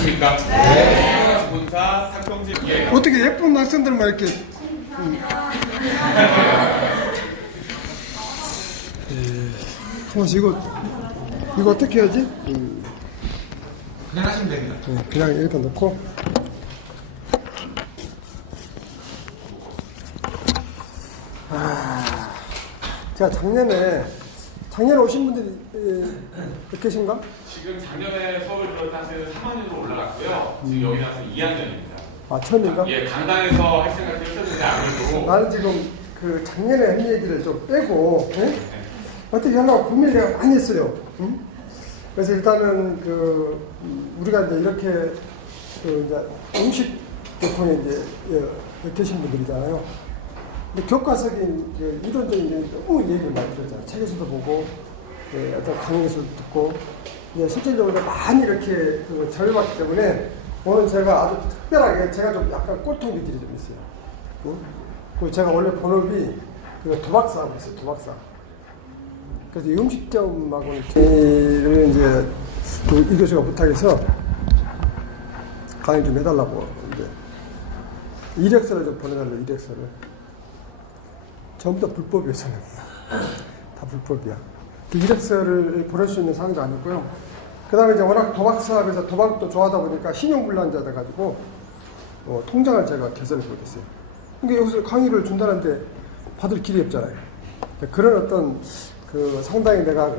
안녕하십니까? 네. 본사 탁평집 예. 어떻게 예쁜 학생들만 이렇게 한번씩 이거 어떻게 해야지? 그냥 하시면 됩니다. 그냥 여기다 넣고 제가 작년에 오신 분들이 계신가? 지금 작년에 수업을 들었다 하시는 3학년으로 올라갔고요. 지금 여기 나서 2학년입니다. 아, 처음인가? 예, 강단에서 할 생각이 있었는데 아무래도 나는 지금 그 작년에 한 얘기를 좀 빼고 어떻게 하려고 고민을 내가 많이 했어요. 응? 그래서 일단은 우리가 이제 이렇게 이제 음식 계통에 이제 계신 분들이잖아요. 근데 교과서적인 이론적인 너무 얘기를 많이 들었잖아요. 책에서도 보고 어떤 강의에서도 듣고 이제 실질적으로 많이 이렇게 접해봤기 때문에 오늘 제가 아주 특별하게 제가 좀 약간 꼴통 기질이 좀 있어요. 응? 그리고 제가 원래 본업이 도박사하고 있어요. 도박사. 그래서 이 음식점하고는 이제 이 교수가 부탁해서 강의 좀 해달라고 이제 이력서를 좀 보내달라고. 이력서를 전부 다 불법이에요. 저는 다 불법이야. 그 이력서를 보낼 수 있는 상황도 아니고요. 그 다음에 이제 워낙 도박사업에서 도박도 좋아하다 보니까 신용불량자 돼가지고 통장을 제가 개설을 못했어요. 그러니까 여기서 강의를 준다는데 받을 길이 없잖아요. 그런 어떤 상당히 내가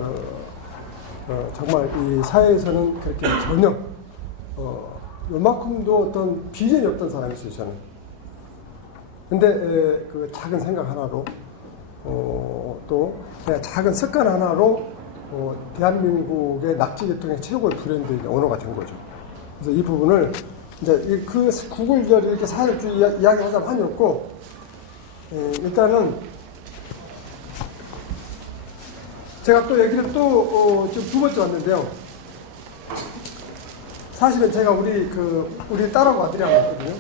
정말 이 사회에서는 그렇게 전혀 요만큼도 어떤 비전이 없던 사람이었어요. 저는. 근데 그 작은 생각 하나로 또 작은 습관 하나로 대한민국의 낙지 계통의 최고의 브랜드 오너가 된 거죠. 그래서 이 부분을 이제 그 구글절 이렇게 사실 쭉 이야기하자면 한이 없고 일단은 제가 또 얘기를 지금 두 번째 왔는데요. 사실은 제가 우리 딸하고 아들이 하나 있거든요.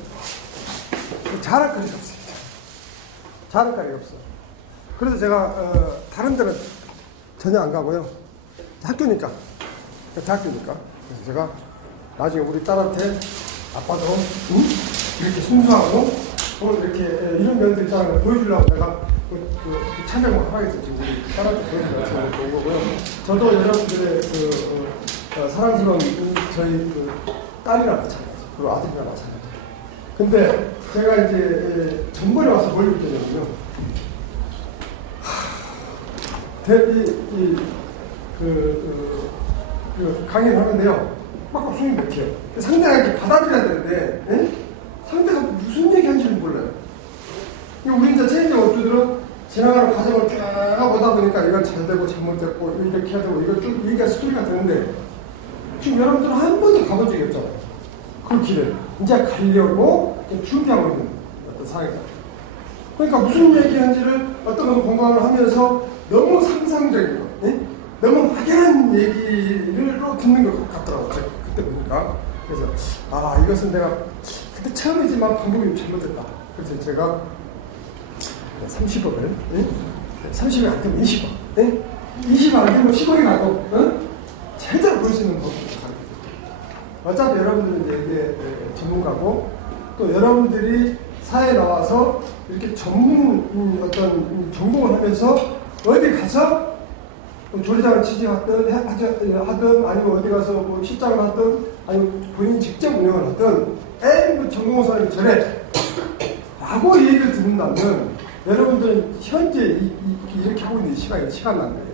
잘할 거리가 없어요. 잘할 거리가 없어요. 그래서 제가 다른 데는 전혀 안 가고요. 학교니까. 그래서 제가 나중에 우리 딸한테 아빠도 이렇게 순수하고 오늘 이렇게 이런 면들 있다는 걸 보여주려고 내가 촬영을 하겠어요. 지금 우리 딸한테 보여주려고 온 거고요. 저도 여러분들의 사랑스러운 저희 딸이랑 마찬가지, 그리고 아들이랑 마찬가지. 근데 제가 이제 전번에 와서 뭘 느꼈냐면요. 강의를 하는데요. 막 숨이 막혀요. 상대가 이렇게 받아들여야 되는데, 상대가 무슨 얘기 하는지를 몰라요. 우리 이제 체인지 업주들은 지나가는 과정을 쭉 오다 보니까 이건 잘 되고 잘못됐고, 이렇게 해야 되고, 이걸 쭉 얘기가 스토리가 되는데, 지금 여러분들은 한 번도 가본 적이 없잖아요. 그 길을. 이제 가려고 준비하고 있는 어떤 상황이죠. 그러니까 무슨 얘기하는지를 어떤 건 공감을 하면서 너무 상상적인 거, 너무 막연한 얘기를 듣는 것 같더라고요. 제가 그때 보니까. 그래서, 이것은 내가 그때 처음이지만 방법이 잘못됐다. 그래서 제가 30억을, 30이 안 되면 20억, 20이 안 되면 10억이 나고, 제대로 볼 수 있는 방법을 가르쳐요. 어차피 여러분들은 이제 이게 전문가고, 또 여러분들이 사회에 나와서 이렇게 어떤 전공을 하면서 어디 가서 조리장을 취직하든 아니면 어디 가서 뭐 실장을 하든 아니면 본인이 직접 운영을 하든 전공한 사람이 저래 라고 얘기를 듣는다면 여러분들은 현재 이렇게 하고 있는 시간 난 거예요.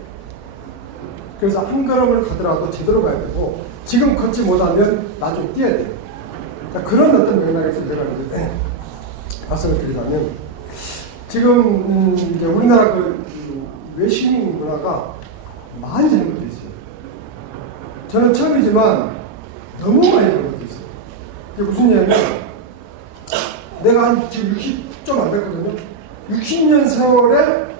그래서 한 걸음을 가더라도 제대로 가야 되고 지금 걷지 못하면 나중에 뛰어야 돼요. 그러니까 그런 어떤 맥락에서 제가 이제 말씀을 드리자면 지금 이제 우리나라 외식 문화가 많이 잘못되어 있어요. 저는 처음이지만 너무 많이 잘못되어 있어요. 그게 무슨 얘기냐면 내가 지금 60 좀 안 됐거든요. 60년 세월에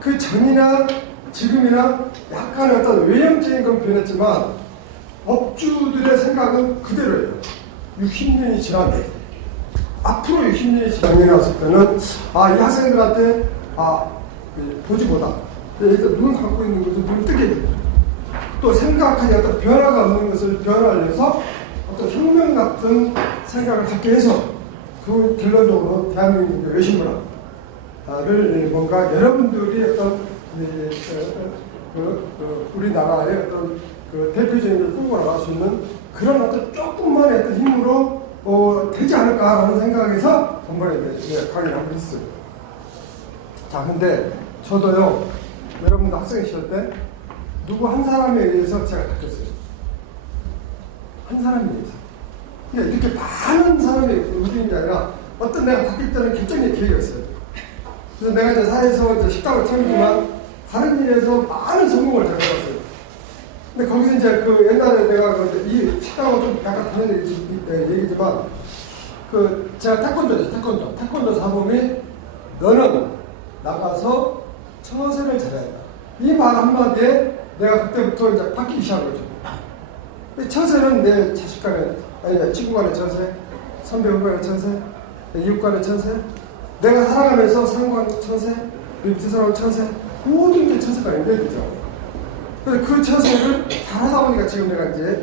그 전이나 지금이나 약간 어떤 외형적인 건 변했지만 업주들의 생각은 그대로예요. 60년이 지났네. 앞으로 60년이 지나게 나왔을 때는 이 학생들한테 보지 보다. 일단 눈 감고 있는 것을 눈 뜨게 됩니다. 또 생각하니 어떤 변화가 없는 것을 변화를 해서 어떤 혁명 같은 생각을 갖게 해서 그 결론적으로 대한민국의 외신문화를 뭔가 여러분들이 어떤 우리나라의 어떤 그 대표적인 걸 끌고 나갈 수 있는 그런 어떤 조금만의 어떤 힘으로 되지 않을까라는 생각에서 한번에 강의를 한번 했어요. 자, 근데 저도요, 여러분들 학생 시절 때 누구 한 사람에 의해서 제가 바뀌었어요. 한 사람에 의해서. 근데 이렇게 많은 사람이 움직이는 게 아니라 어떤 내가 바뀔 때는 결정의 기회가 있어요. 그래서 내가 이제 사회에서 이제 식당을 차리지만 다른 일에서 많은 성공을 잘 받았어요. 근데 거기서 이제 그 옛날에 내가 이 식당은 좀 약간 다른 얘기지만 그 제가 태권도 사범이 너는 나가서 처세를 잘해야 한다. 이 말 한마디에 내가 그때부터 이제 바뀌기 시작한 거죠. 처세는 내 자식 간의, 아니, 친구 간의 처세, 선배 간의 처세, 이웃 간의 처세, 내가 살아가면서 상관 처세, 밑에 사람 처세, 모든 게 처세가 연결이 되죠. 그래서 그 처세를 잘하다 보니까 지금 내가 이제,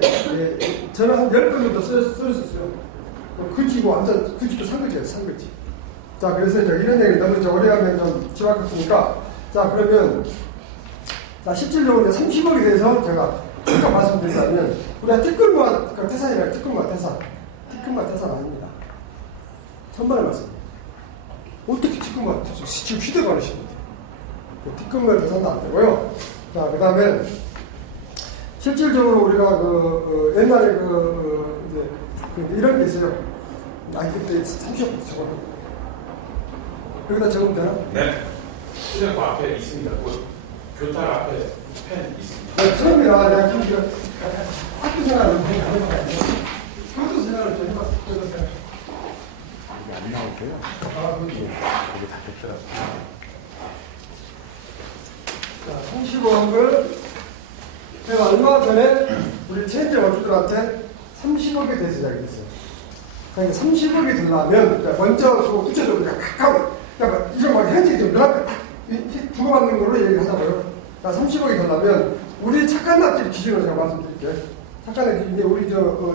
저는 한 10번 정도 쓸 수 있어요. 그 지고 완전, 그 지도 산거지예요, 산거지. 자, 그래서 이제 이런 얘기 너무 이제 오래 하면 좀 지각 같으니까, 자, 그러면, 자, 실질적으로 이제 30억에 대해서 제가 잠깐 말씀드리자면, 우리가 티끌모아 태산이라요. 티끌모아 태산. 티끌모아 태산 아닙니다. 천만의 말씀. 어떻게 티끌모아 태산? 지금 휴대가 어르신데. 티끌모아 태산도 안 되고요. 자, 그 다음에, 실질적으로 우리가 옛날에 이제, 이런 게 있어요. 그때 30억부터 적어놓고. 여기다 적으면 되나? 네. 시장 앞에 있습니다. 교탁 앞에 펜 있습니다. 네, 처음이라 내가 지금 학교 생활을 많이 안 해봐가지고 학교 생활을 좀 해봤어요. 이게 안 나오고요. 아, 그렇죠. 이게 다 됐더라고요. 자, 30억을 제가 얼마 전에 우리 체인지 원주들한테 30억에 대해서 이야기했어요. 그러니까 30억이 되려면 먼저 구체적으로 가까운 그러니까 이런 막 현재 좀 눈앞에 딱 주고받는 걸로 얘기를 하자고요. 그러니까 30억이 되려면 우리 착한 납질 기준으로 제가 말씀드릴게요. 착한 납질 기준이 우리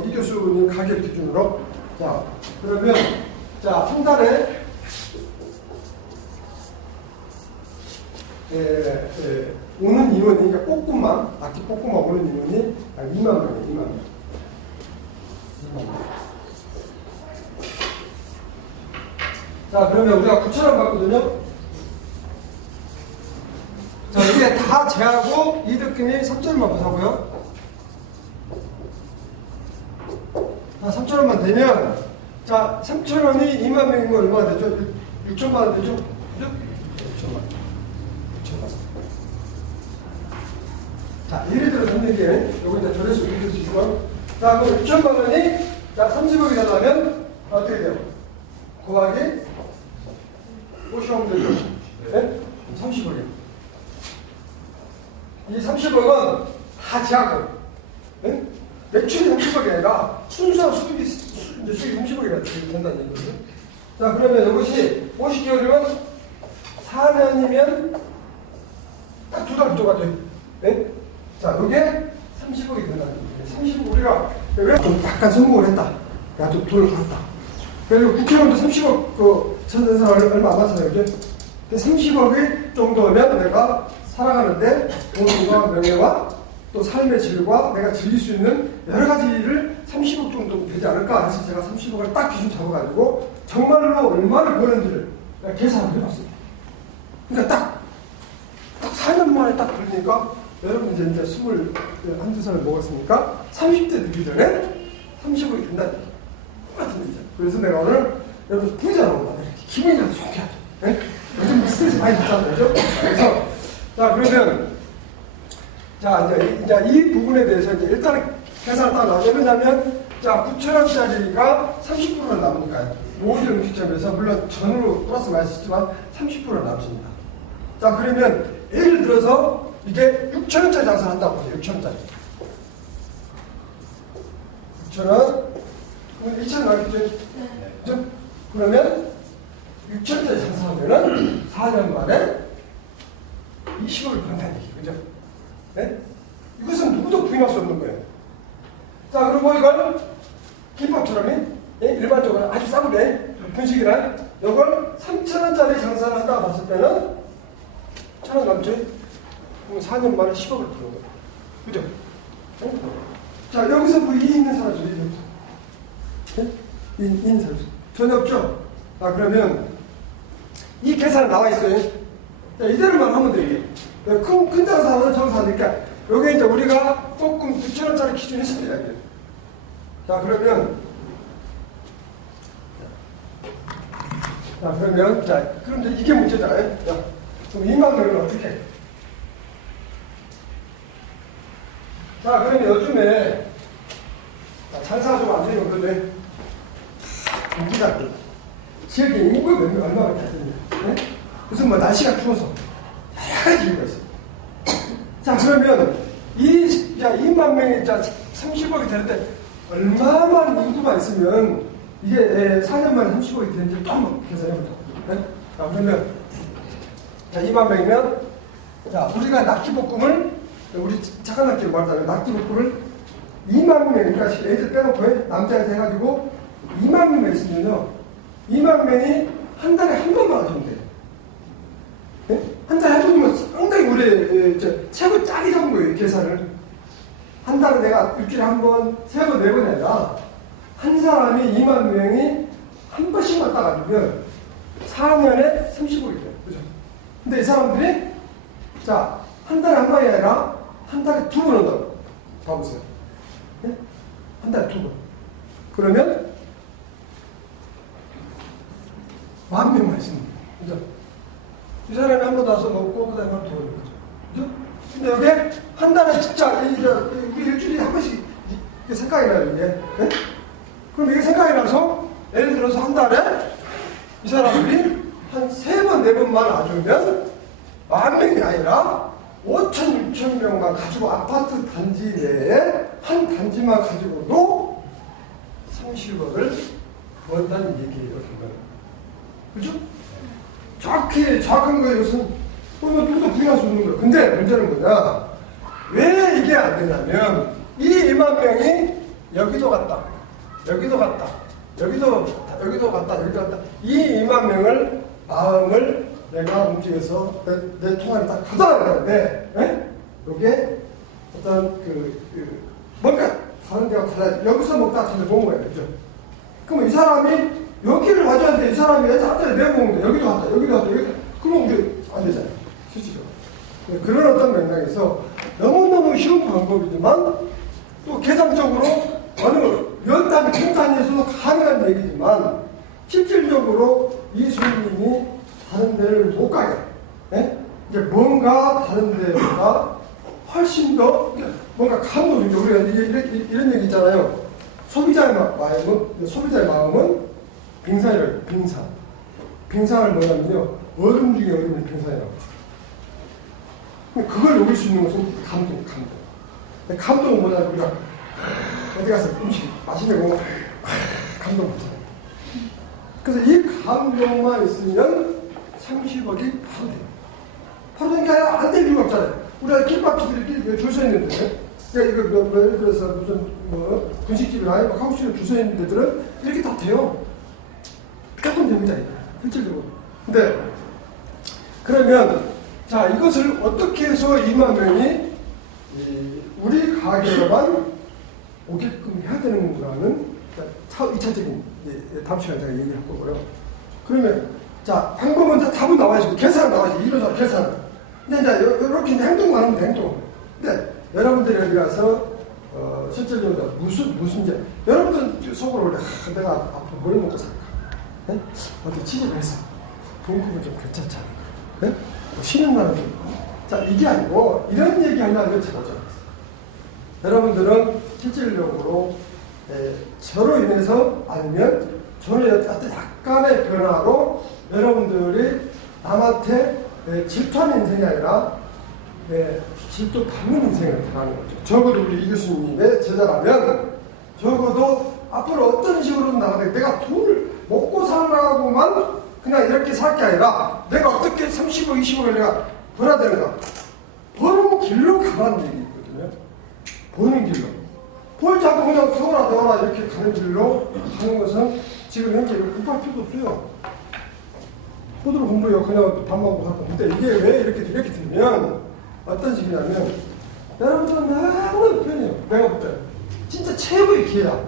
이 교수님 가격 기준으로. 자, 그러면 자, 한 달에 오는 인원이 그러니까 뽀꾸만 악기 뽀꾸만 오는 인원이 2만 명이에요. 2만 명. 2만 명. 자, 그러면 우리가 9,000원 받거든요. 자, 이게 다 제하고 이득금이 3,000원만 보자고요. 자, 3,000원만 되면, 자, 3,000원이 2만 명이면 얼마가 되죠? 6천만 원 되죠? 그죠? 6천만 원. 6천만 원. 자, 예를 들어 잡는 게, 요거 이제 조회수 이렇게 주시고, 자, 그럼 6천만 원이, 자, 30억이 되려면, 어떻게 돼요? 곱하기 50억 되죠? 네? 30억이에요. 이 30억은 다 제하고, 네? 매출이 30억이 아니라 순수한 수익이 30억이 된다는 얘기거든요. 자, 그러면 이것이 50개월이면 4년이면 딱 2달 부족가 돼요. 네? 자, 이게 30억이 된다는 얘기예요. 30억 우리가 왜 좀 약간 성공을 했다. 야, 좀 돈을 벌었다. 그리고 국회의원도 30억 전선 얼마 안 받잖아요. 그죠? 30억이 정도면 내가 살아가는데 돈과 명예와 또 삶의 질과 내가 즐길 수 있는 여러 가지를 30억 정도 되지 않을까 해서 제가 30억을 딱 기준 잡아가지고 정말로 얼마를 버는지를 계산을 해봤어요. 그러니까 딱 4년 만에 딱 그러니까 여러분 이제 21~22살을 먹었으니까 30대 되기 전에 30억이 된다는 얘기. 똑같은 얘기죠. 그래서 내가 오늘 여러분 부자로 온다. 기분이 좀 좋게 하죠. 네? 요즘 스트레스 많이 받잖아요. 그죠? 그래서 자, 그러면 자, 이제 이 부분에 대해서 이제 일단은 계산을 딱 나눠. 왜냐면 자, 9,000원짜리가 30%는 남으니까요. 모든 음식점에서 물론 전으로 플러스 마이너스지만 30%는 남습니다. 자, 그러면 예를 들어서 이게 6,000원짜리 장사를 한다고 보세요. 6,000원짜리. 6,000원. 그럼 2,000원 나겠죠? 네. 그러면 6,000원짜리 장사하면은 4년 만에 20억을 번다는 얘기, 그죠? 네? 이것은 누구도 부인할 수 없는 거예요. 자, 그리고 이걸 김밥처럼 예? 일반적으로 아주 싸구려 분식이랑 이걸 3,000원짜리 장사를 한다 봤을 때는 1,000원 남죠? 그럼 4년 만에 10억을 버는 거예요. 그죠? 네? 자, 여기서 뭐 이 있는 사람 중에 없어. 네? 이 있는 사람 전혀 없죠? 아, 그러면 이 계산 나와 있어요. 자, 이대로만 하면 돼요. 큰 장사는 정사니까 여기 이제 우리가 조금 9,000원짜리 기준이 있습니다. 자, 그러면 그럼 이제 이게 문제잖아요. 자, 그럼 2만 명은 어떻게 해? 자, 그러면 요즘에 장사가 좀 안 되는 건데 우리가 지역에 인구가 얼마나 되느냐? 네? 무슨 뭐 날씨가 추워서 여러 가지 이유가 있어요. 자, 그러면 2만 명이 30억이 될 때 얼마만 인구가 있으면 이게 4년 만에 30억이 되는지 또 한번 계산해보자. 네? 자, 그러면 2만 명이면 우리가 낙지볶음을 우리 착한 낙지를 말하자면 낙지볶음을 2만 명, 그러니까 애들 빼놓고 남자한테 해가지고 2만 명이 있으면요 2만 명이 한 달에 한 번만 해주면 돼요. 네? 한 달에 해주면 상당히 우리 최고 짜리 잡은 거예요. 계산을 한 달에 내가 일주일에 한 번, 3번, 4번이 아니라 한 사람이 2만 명이 한 번씩만 따가지면 4년에 30억이 돼요. 그죠? 근데 이 사람들이 한 달에 한 번이 아니라 한 달에 2번 한다고. 봐보세요. 네? 한 달에 2번. 그러면 10,000명만 있습니다. 그죠? 이 사람이 한 번 와서 먹고, 그 다음에 한 번 더 먹는 거죠. 그죠? 근데 여기 한 달에 진짜, 우리 일주일에 한 번씩 이게 생각이 나요, 이게. 네? 그럼 이게 생각이 나서, 예를 들어서 한 달에 이 사람들이 한 3번, 4번만 와주면 10,000명이 아니라 5,000, 6,000명만 가지고 아파트 단지 내에 한 단지만 가지고도 30억을 번다는 얘기예요. 그죠? 정확한 거예요. 이것은 누구도 부인할 수 없는 거예요. 근데 문제는 뭐냐? 왜 이게 안 되냐면 이 2만 명이 여기도 갔다, 여기도 갔다, 여기도 갔다, 여기도 갔다, 여기도 갔다. 이 2만 명을 마음을 내가 움직여서 내 통화를 딱 가져가는데, 이게 어떤 뭔가 다른 데가 달라. 여기서 먹다 다른 데 본 거예요. 그죠? 그럼 이 사람이 여기를 가져왔는데 이 사람이 한자리 내보는데 여기도 갔다, 여기도 갔다, 여기도 갔다. 그럼 이게 안 되잖아요. 실질적으로. 그런 어떤 맥락에서 너무너무 쉬운 방법이지만 또 계산적으로 어느 연탄, 평탄에서도 가능한 얘기지만 실질적으로 이 손님이 다른 데를 못 가게. 네? 이제 뭔가 다른 데보다 훨씬 더 뭔가 감동적이죠. 우리가 이런 얘기 있잖아요. 소비자의 마음은 빙산이라고. 빙산을 뭐냐면요, 얼음 중에 얼음이 빙산이라고. 그걸 녹일 수 있는 것은 감동. 감동은 뭐냐면 우리가 어디 가서 음식 맛있는 거 감동 받잖아요. 그래서 이 감동만 있으면 30억이 바로 돼요. 바로 된 게 아니라 안 될 이유가 없잖아요. 우리가 김밥집들이 줄 서 있는데, 그래서 무슨 분식집이나 카우스집에 줄 서 있는 데들은 이렇게 다 돼요. 조금 됩니다, 실질적으로. 근데 그러면 이것을 어떻게 해서 2만 명이 우리 가게로만 오게끔 해야 되는 건가는 2차적인 다음 시간에 제가 얘기할 거고요. 그러면 방법은 답은 나와야지, 계산은 나와야지, 이론상 계산은. 근데 이렇게 행동만 하면 돼, 행동. 근데 여러분들이 여기 가서 실질적으로 무슨 이제 여러분들 속으로 원래 내가 앞으로 뭘 먹고 살까? 네? 어떻게 취직을 했어? 돈급은 좀 괜찮지 않을까? 네? 쉬는 날은 좀. 이게 아니고 이런 얘기 하려면 제가 어쩌겠어요. 여러분들은 실질적으로 저로 인해서 아니면 저는 어떤 약간의 변화로 여러분들이 남한테 질투하는 인생이 아니라 질투 받는 인생을 살아가는 거죠. 적어도 우리 이 교수님의 제자라면 적어도 앞으로 어떤 식으로든 나가되 내가 돈을 먹고 살라고만 그냥 이렇게 살 게 아니라 내가 어떻게 30억, 20억을 내가 벌어야 되는가. 버는 길로 가라는 얘기 있거든요. 버는 길로. 벌지 않고 그냥 서울아 너라 이렇게 이렇게 가는 길로 가는 것은 지금 현재 이거 공부할 필요도 없어요. 호도로 공부해요. 그냥 밥 먹고 하고. 근데 이게 왜 이렇게 되면 어떤 식이냐면 여러분들은 너무 편해요. 내가 볼 때. 진짜 최고의 기회야.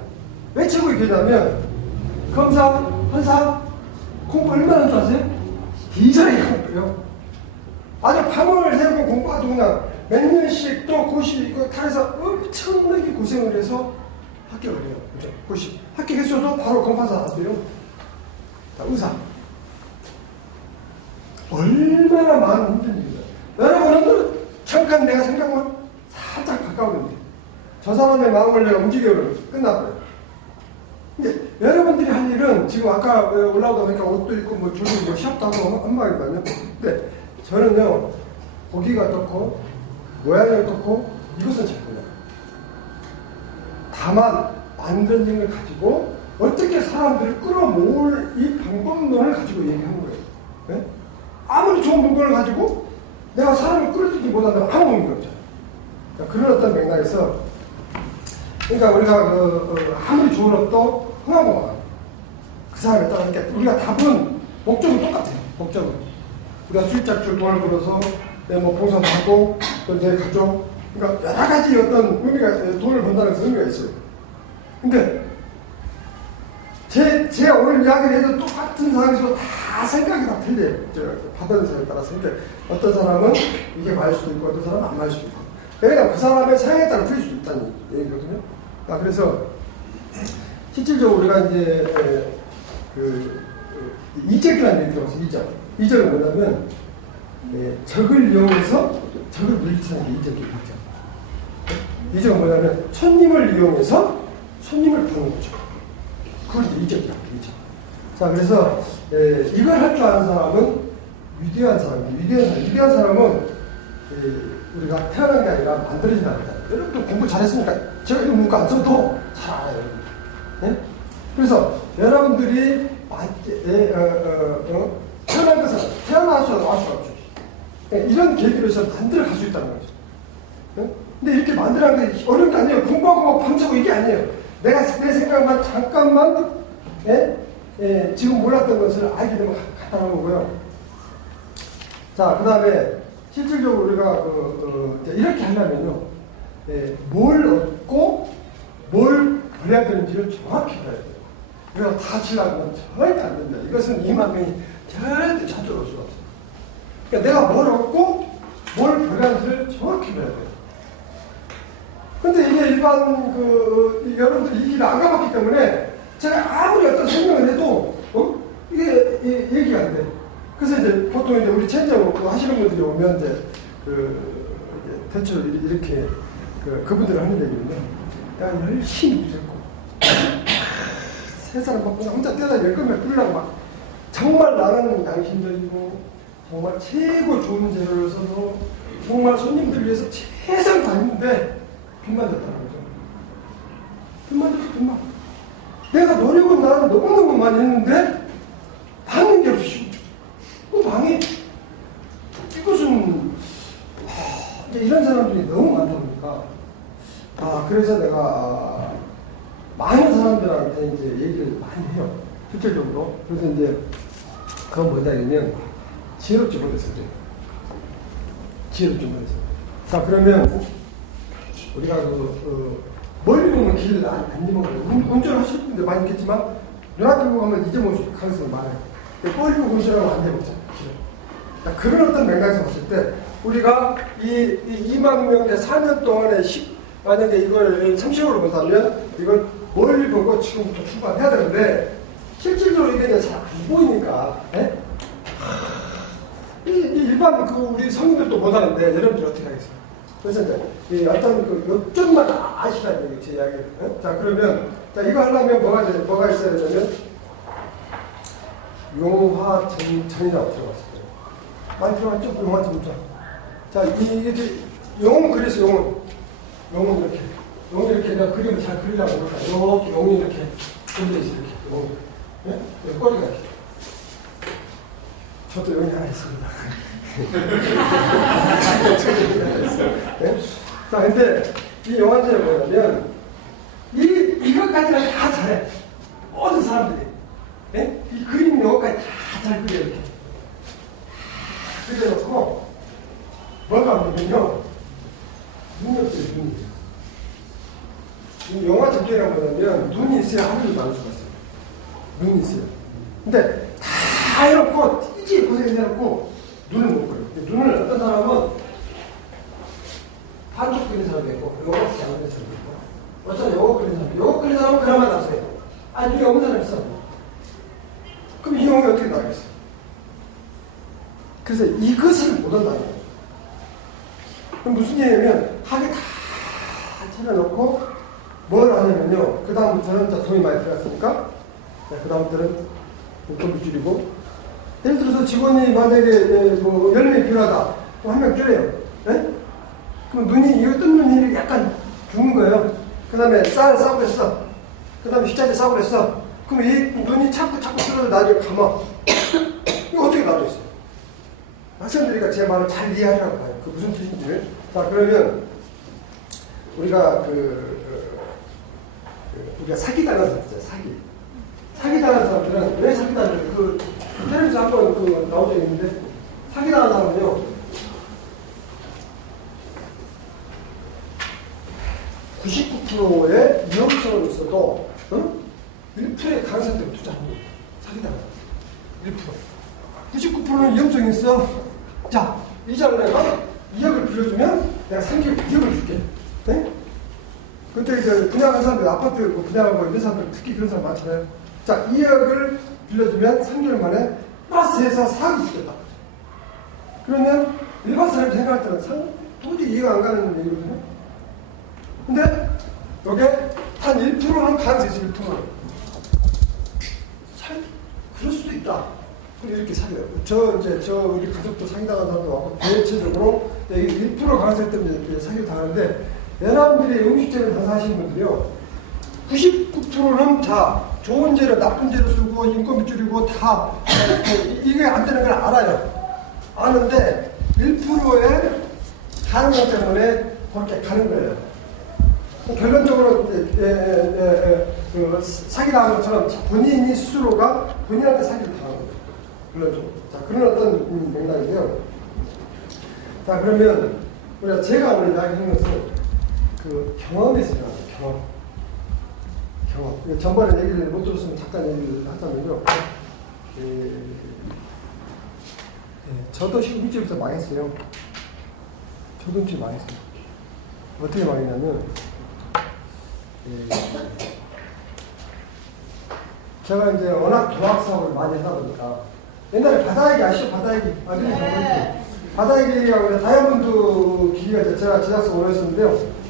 왜 최고의 기회냐면 검사, 판사 공부 얼마나 줄 아세요? 기절하게 공부해요. 아주 밤을 새고 공부하고 그냥 몇 년씩 또 고시 이거 탈해서 엄청나게 고생을 해서 합격을 해요. 그죠? 고시. 합격했어도 바로 검판사 안 돼요. 자, 의사. 얼마나 많은 힘든 일이다. 여러분은 잠깐 내가 생각만 살짝 가까우는데 저 사람의 마음을 내가 움직여버리면 끝나버려요. 근데 여러분들이 할 일은 지금 아까 올라오다 보니까 옷도 입고 뭐 줄도 뭐 시합도 하고 한 말이거든요. 근데 저는요 고기가 떴고 모양이 떴고 이것은 제 거예요. 다만 만든증을 가지고 어떻게 사람들을 끌어모을 이 방법론을 가지고 얘기하는 거예요. 네? 아무리 좋은 물건을 가지고 내가 사람을 끌어들이지 못한다면 아무 의미가 없잖아요. 그런 어떤 맥락에서 그러니까 우리가 아무리 좋은 옷도 흥하고 그 사람에 따라 그러니까 우리가 답은 목적은 똑같아요. 목적은 우리가 수입작출 돈을 벌어서 뭐 봉사도 하고 또 내 가족 그러니까 여러 가지 어떤 의미가 돈을 번다는 의미가 있어요. 근데 제 오늘 이야기를 해도 똑같은 상황에서 다 생각이 다 틀려요. 받는 사람에 따라서. 그러니까 어떤 사람은 이게 맞을 수도 있고 어떤 사람은 안 맞을 수도 있고. 왜냐면 그 사람의 상황에 따라 틀릴 수도 있다는 얘기거든요. 그래서 실질적으로 우리가 이제 이적이라는 얘기 들어봤어요. 이적은 뭐냐면 적을 이용해서 적을 물리치는 게 이적이에요. 이적은 뭐냐면 손님을 이용해서 손님을 푸는 거죠. 그걸 이제 이적이라고 그러죠. 자, 그래서 이걸 할 줄 아는 사람은 위대한 사람이에요. 위대한 사람은 우리가 태어난 게 아니라 만들어진다는 거잖아요. 여러분도 공부 잘했으니까 제가 이거 문과 안 써도 잘 알아요. 네? 그래서 여러분들이 태어난 것은 태어나서 알 수 없죠. 이런 계기로 해서 만들어 갈 수 있다는 거죠. 네? 근데 이렇게 만들어가는 게 어려운 게 아니에요. 공부하고 막 밤새고 이게 아니에요. 내가 내 생각만 잠깐만 지금 몰랐던 것을 알게 되면 간단한 거고요. 자, 그 다음에 실질적으로 우리가 이렇게 하려면요, 뭘 얻고 뭘 버려야 되는지를 정확히 알아야 돼요. 우리가 다 치려면 절대 안 된다. 이것은 2만 명이 절대 찾아올 수가 없어요. 그러니까 내가 뭘 얻고 뭘 버려야 하는지를 정확히 알아야 돼요. 근데 이게 일반 여러분들이 이 길을 안 가봤기 때문에 제가 아무리 어떤 설명을 해도 이게 얘기가 안 돼. 그래서 이제 보통 이제 우리 체험을 하시는 분들이 오면 이제 대체로 이렇게 그분들을 하는 얘기는데 내가 열심히 일했고 세상을 막 그냥 혼자 떼다 열거면 뿌리라고 막 정말 나는 양심적이고 정말 최고 좋은 재료를 써서 정말 손님들 위해서 최선을 다했는데 빚만 졌다는 거죠. 빚만 졌어, 빚만. 내가 노력은 나는 너무너무 많이 했는데 받는 게 없이 또 망해. 이것은 이제 이런 사람들이 너무 많다 보니까 그래서 내가 많은 사람들한테 이제 얘기를 많이 해요. 실질적으로. 그래서 이제 그건 뭐냐면 지혜롭지 못해서 그래요. 지혜롭지 못해서. 자, 그러면 우리가 멀리 보면 길을 안 잊어먹어요. 운전하실 분들 많이 있겠지만 눈앞에 보고 하면 잊어먹을 가능성이 많아요. 멀리 보고 운전하면 안 되거든요. 그런 어떤 맥락에서 봤을 때 우리가 이 2만 명의 4년 동안에 만약에 이걸 30으로 본다면 이걸 멀리 보고 지금부터 출발해야 되는데 실질적으로 이게 잘 안 보이니까 일반 우리 성인들도 못하는데 여러분들이 어떻게 하겠어요? 그래서 이제 어떤 요점만 아시라는 얘기 제 이야기를. 자, 그러면 자 이거 하려면 뭐가 있어야 되냐면 용화전이라고 들어봤어요. 많이 들어봤죠? 용화전자. 자, 이게 용은 그래서 용은 이렇게. 용은 이렇게 내가 그림을 잘 그리려고 그럴까. 이렇게 용이 이렇게 그려져 있어 이렇게. 용. 네? 꼬리가 이렇게. 저도 용이 하나 있습니다. 네? 자, 근데 이 용화전이 뭐냐면 이것까지는 다 잘해. 모든 사람들이. 예? 이 그림 요거까지 다 잘 그려, 이렇게. 그려놓고, 뭐가 하면요, 눈이 없어요, 눈이. 이 영화 접경이라고 하면 눈이 있어야 하늘을 나눌 수가 있어요. 눈이 있어요. 근데 다 해놓고, 띠지 고생해놓고, 눈을 못 그려요. 눈을 어떤 사람은 한쪽 그리는 사람도 있고, 요거 안 그리는 사람도 있고, 어쩌면 요거 그리는 사람, 요거 그리는 사람은 그나마 나서요. 아, 눈이 없는 사람 있어. 그럼 이 영혼이 어떻게 나가겠어요? 그래서 이것을 못 한다는 거예요. 그럼 무슨 얘기냐면, 하게 다 차려놓고, 뭘 하냐면요. 그 다음부터는 돈이 많이 들어갔으니까, 그 다음부터는 돈을 줄이고, 예를 들어서 직원이 만약에 뭐 10명이 필요하다. 그럼 한 명 줄여요. 네? 그럼 눈이, 이 어떤 눈이 약간 죽는 거예요. 그 다음에 쌀을 싸고 그랬어. 그 다음에 식자재 싸고 그랬어. 그럼 이 눈이 자꾸 쓰러져 나중에 감아. 이거 어떻게 놔둬있어요? 학생들이 제 말을 잘 이해하려고 봐요. 그 무슨 뜻인지를. 자, 그러면 우리가 우리가 사기당한 사람들, 사기당한 사람들은 왜 사기당하는 그 텔레비전 한번 나온 적이 있는데 사기당한 사람은요 99%의 위험성은 있어도 1%의 가능성대로 투자하는 거예요. 사기당한 1%. 99%는 위험성이 있어. 자, 이자를 내가 2억을 빌려주면 내가 3개월 2억을 줄게. 네? 그때 이제 분양한 사람들, 아파트 분양하고 있는 사람들, 특히 그런 사람 많잖아요. 자, 2억을 빌려주면 3개월 만에 플러스해서 4억을 주겠다. 그러면 일반 사람이 생각할 때는 도저히 이해가 안 가는 얘기거든요. 근데 여기에 한 1%는 가능성이 있어요, 1%는. 그럴 수도 있다. 이렇게 사겨요. 우리 가족도 사기당한 사람도 왔고, 대체적으로 1% 가능성 때문에 사기를 당하는데, 여러분들이 음식점을 장사하시는 분들이요, 99%는 자, 좋은 재료, 나쁜 재료 쓰고, 인건비 줄이고, 다, 이게 안 되는 걸 알아요. 아는데, 1%의 가능성 때문에 그렇게 가는 거예요. 결론적으로, 사기당한 것처럼 본인이 스스로가 본인한테 사기를 당한 거예요. 결론적으로. 자, 그런 어떤 맥락인데요. 자, 그러면, 제가 오늘 이야기하는 것은 경험에서 나왔어요, 경험. 전번에 얘기를 못 들었으면 잠깐 얘기를 하자면요. 저도 음식점에서 망했어요. 저도 음식 망했어요. 어떻게 망했냐면, 제가 이제 워낙 도학 사업을 많이 하다 보니까, 옛날에 바다얘기 아시죠? 바다얘기. 바다얘기하고 다이아몬드 기기가 제가 제작사 오래 했었는데요.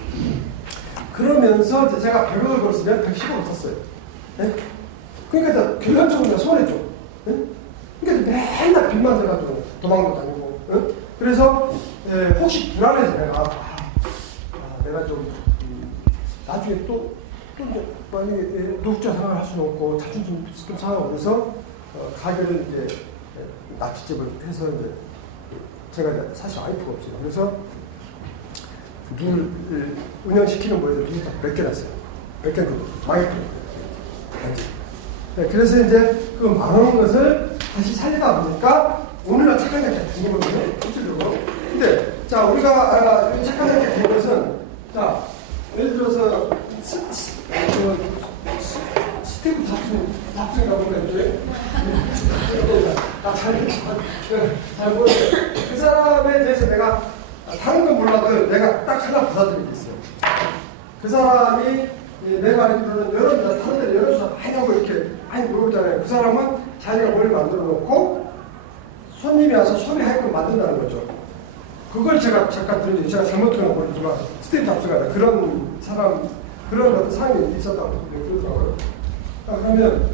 그러면서 제가 100억을 벌었으면 110억을 썼어요. 네? 그러니까 결론적으로 손해죠. 네? 그러니까 맨날 빚만 들어가지고 도망도 다니고. 네? 그래서 혹시 불안해서 내가 좀 나중에 또 이제 만약에 노숙자 생활을 할 수는 없고 자존심 좀 상하고 그래서 가게를 이제 낙지집을 해서 이제 제가 이제 사실 와이프가 없어요. 그래서 눈을 운영시키는 거에서 눈이 몇 개 났어요. 몇 개 망했거든요. 네, 그래서 이제 그 망한 것을 다시 살리다 보니까 오늘날 착한 자가 된 거거든요. 실질적으로. 근데 자, 우리가 착한 자가 된 것은 자, 예를 들어서 스티브 잡스인가 보네. 잘 모르겠어요. 그 사람에 대해서 내가 다른 건 몰라도 내가 딱 하나 받아들인 게 있어요. 그 사람이 내가 알기로는 다른 데는 여러 사람 많이 하고 이렇게 많이 물어보잖아요. 그 사람은 자기가 뭘 만들어 놓고 손님이 와서 소비하게끔 만든다는 거죠. 그걸 제가 잠깐 들은 적이 제가 잘못 들은 건 모르지만 스티브 잡스가 그런 사람, 그런 어떤 사람이 있었다고 그러더라고요. 자, 그러면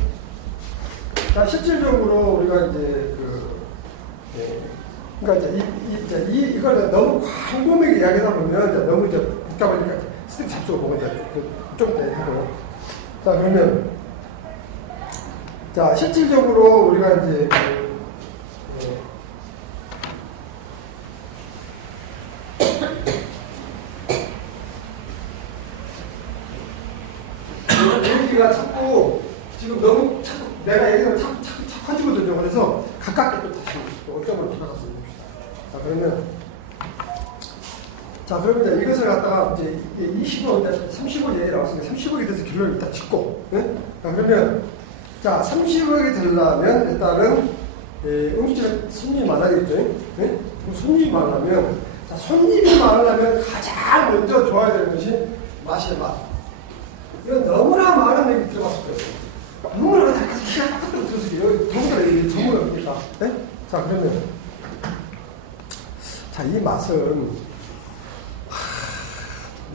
자, 실질적으로 우리가 이제 그러니까 이걸 너무 광범위하게 이야기하다 보면 이제 너무 이제 복잡하니까 스티브 잡스로 보면 좀 하고요. 자, 그러면 자, 실질적으로 우리가 이제 우리가 자꾸 지금 너무 자꾸 내가 얘기가 자꾸 커지거든요. 그래서 가깝게 또 다시 어떤 걸 돌아가서 봅시다. 자, 그러면 이것을 갖다가 이제 20억, 30억 얘기 나왔으니까 30억에 대해서 결론을 일단 짓고, 네? 자, 그러면, 자, 30억이 되려면 일단은, 음식집에 손님이 많아야겠죠? 네? 손님이 많으면, 자, 손님이 많으려면 가장 먼저 좋아야 되는 것이 맛이에요, 맛. 이건 너무나 많은 얘기 들어봤을 거예요. 너무나 기가 딱 들어서 여기 전문가 전문가입니까? 네? 자, 그러면, 자, 이 맛은,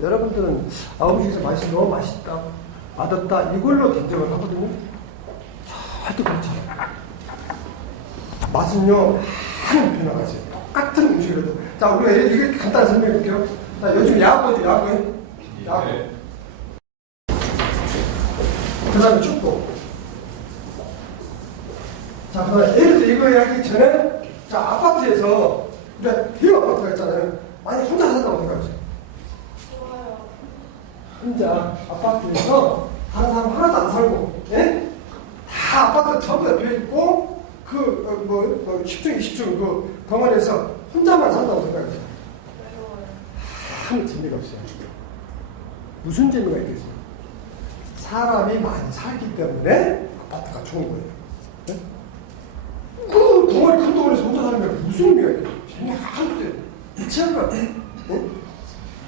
여러분들은 음식에서 맛이 너무 맛있다, 맛없다 이걸로 견적을 하거든요. 절대 그렇지 않아요. 맛은요 많은 변화가 있어요. 똑같은 음식이라도. 자, 우리가 이게 간단히 설명해 볼게요. 자, 요즘 야구죠, 야구. 그 다음에 축구. 자, 그 다음에 예를 들어 이거 하기 전에, 자, 아파트에서 우리가 대형 아파트가 있잖아요. 만약 혼자 산다고 생각하세요. 혼자 아파트에서 다른 사람 하나도 안 살고, 예? 다 아파트 전부 다 비어있고, 10층, 20층 그 덩어리에서 혼자만 산다고 생각해요. 아무 재미가 없어요. 무슨 재미가 있겠어요? 사람이 많이 살기 때문에 아파트가 좋은 거예요. 예? 그 덩어리, 큰 덩어리에서 혼자 살면 무슨 의미가 있겠어요? 재미가 하나도 없어요. 미치한 거야. 예?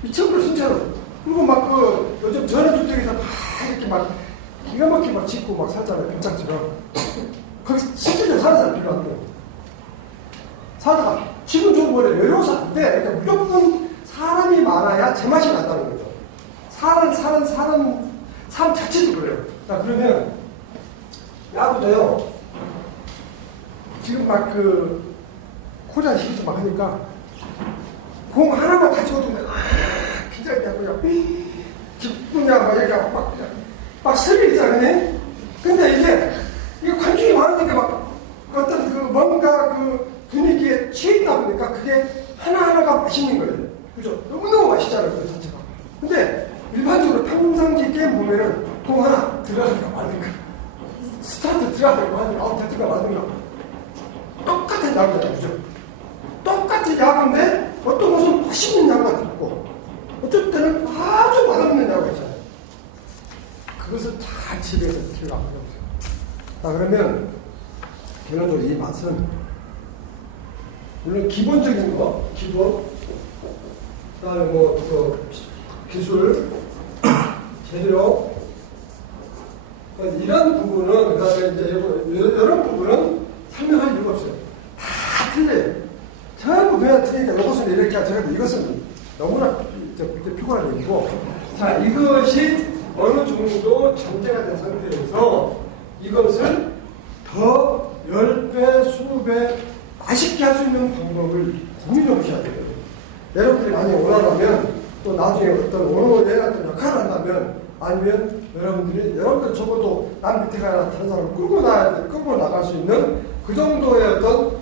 미치한 거 진짜로. 그리고 막 요즘 전원주택에서 막 이렇게 막 기가 막히게 막 짓고 막 살잖아요. 별장처럼. 거기 실질적으로 사는 사람 필요 안 돼요. 살다가 기분 좋은 거래. 외로워서 안 돼. 그러니까 무조건 사람이 많아야 제맛이 난다는 거죠. 사람 자체도 그래요. 자, 그러면 야구도요. 지금 막 코리안 시리즈 막 하니까 공 하나만 가지고 두면 긴장이 하고요. 기쁘냐, 막 이렇게 막 스릴 있잖아요. 근데 이게 관중이 많으니까 막 어떤 뭔가 분위기에 취해 있다 보니까 그게 하나하나가 맛있는 거예요. 그죠? 너무너무 맛있잖아요, 그 자체가. 근데 일반적으로 평상시 게임 보면은 공 하나 들어가든가 말든가, 스타트 들어가든가 말든가, 아웃 됐든가 말든가. 똑같은 야구잖아요, 그죠? 똑같은 야구인데 어떤 것은 맛있는 야구가 있고, 어쩔 때는 아주 맛없는 야구가 있잖아요. 그것을 잘 집에서 키우라고 해보세요. 자, 그러면 결론적으로 이 맛은 물론 기본적인 거, 기본, 그 다음에 기술, 재료, 이런 부분은, 그 다음에 이제 이런 부분은 설명할 이유가 없어요. 다 틀려요. 전부 그냥 틀리니까 이것은 이렇게 하죠. 이것은 너무나 피곤한 얘기고. 자, 이것이 어느 정도 전제가 된 상태에서 이것을 더 10배, 20배 맛있게 할 수 있는 방법을 고민해 보셔야 돼요. 여러분들이 많이 원하면 또 나중에 어떤 오너의 어떤 역할을 한다면 아니면 여러분들 적어도 남 밑에 가나 다른 사람을 끌고 나갈 수 있는 그 정도의 어떤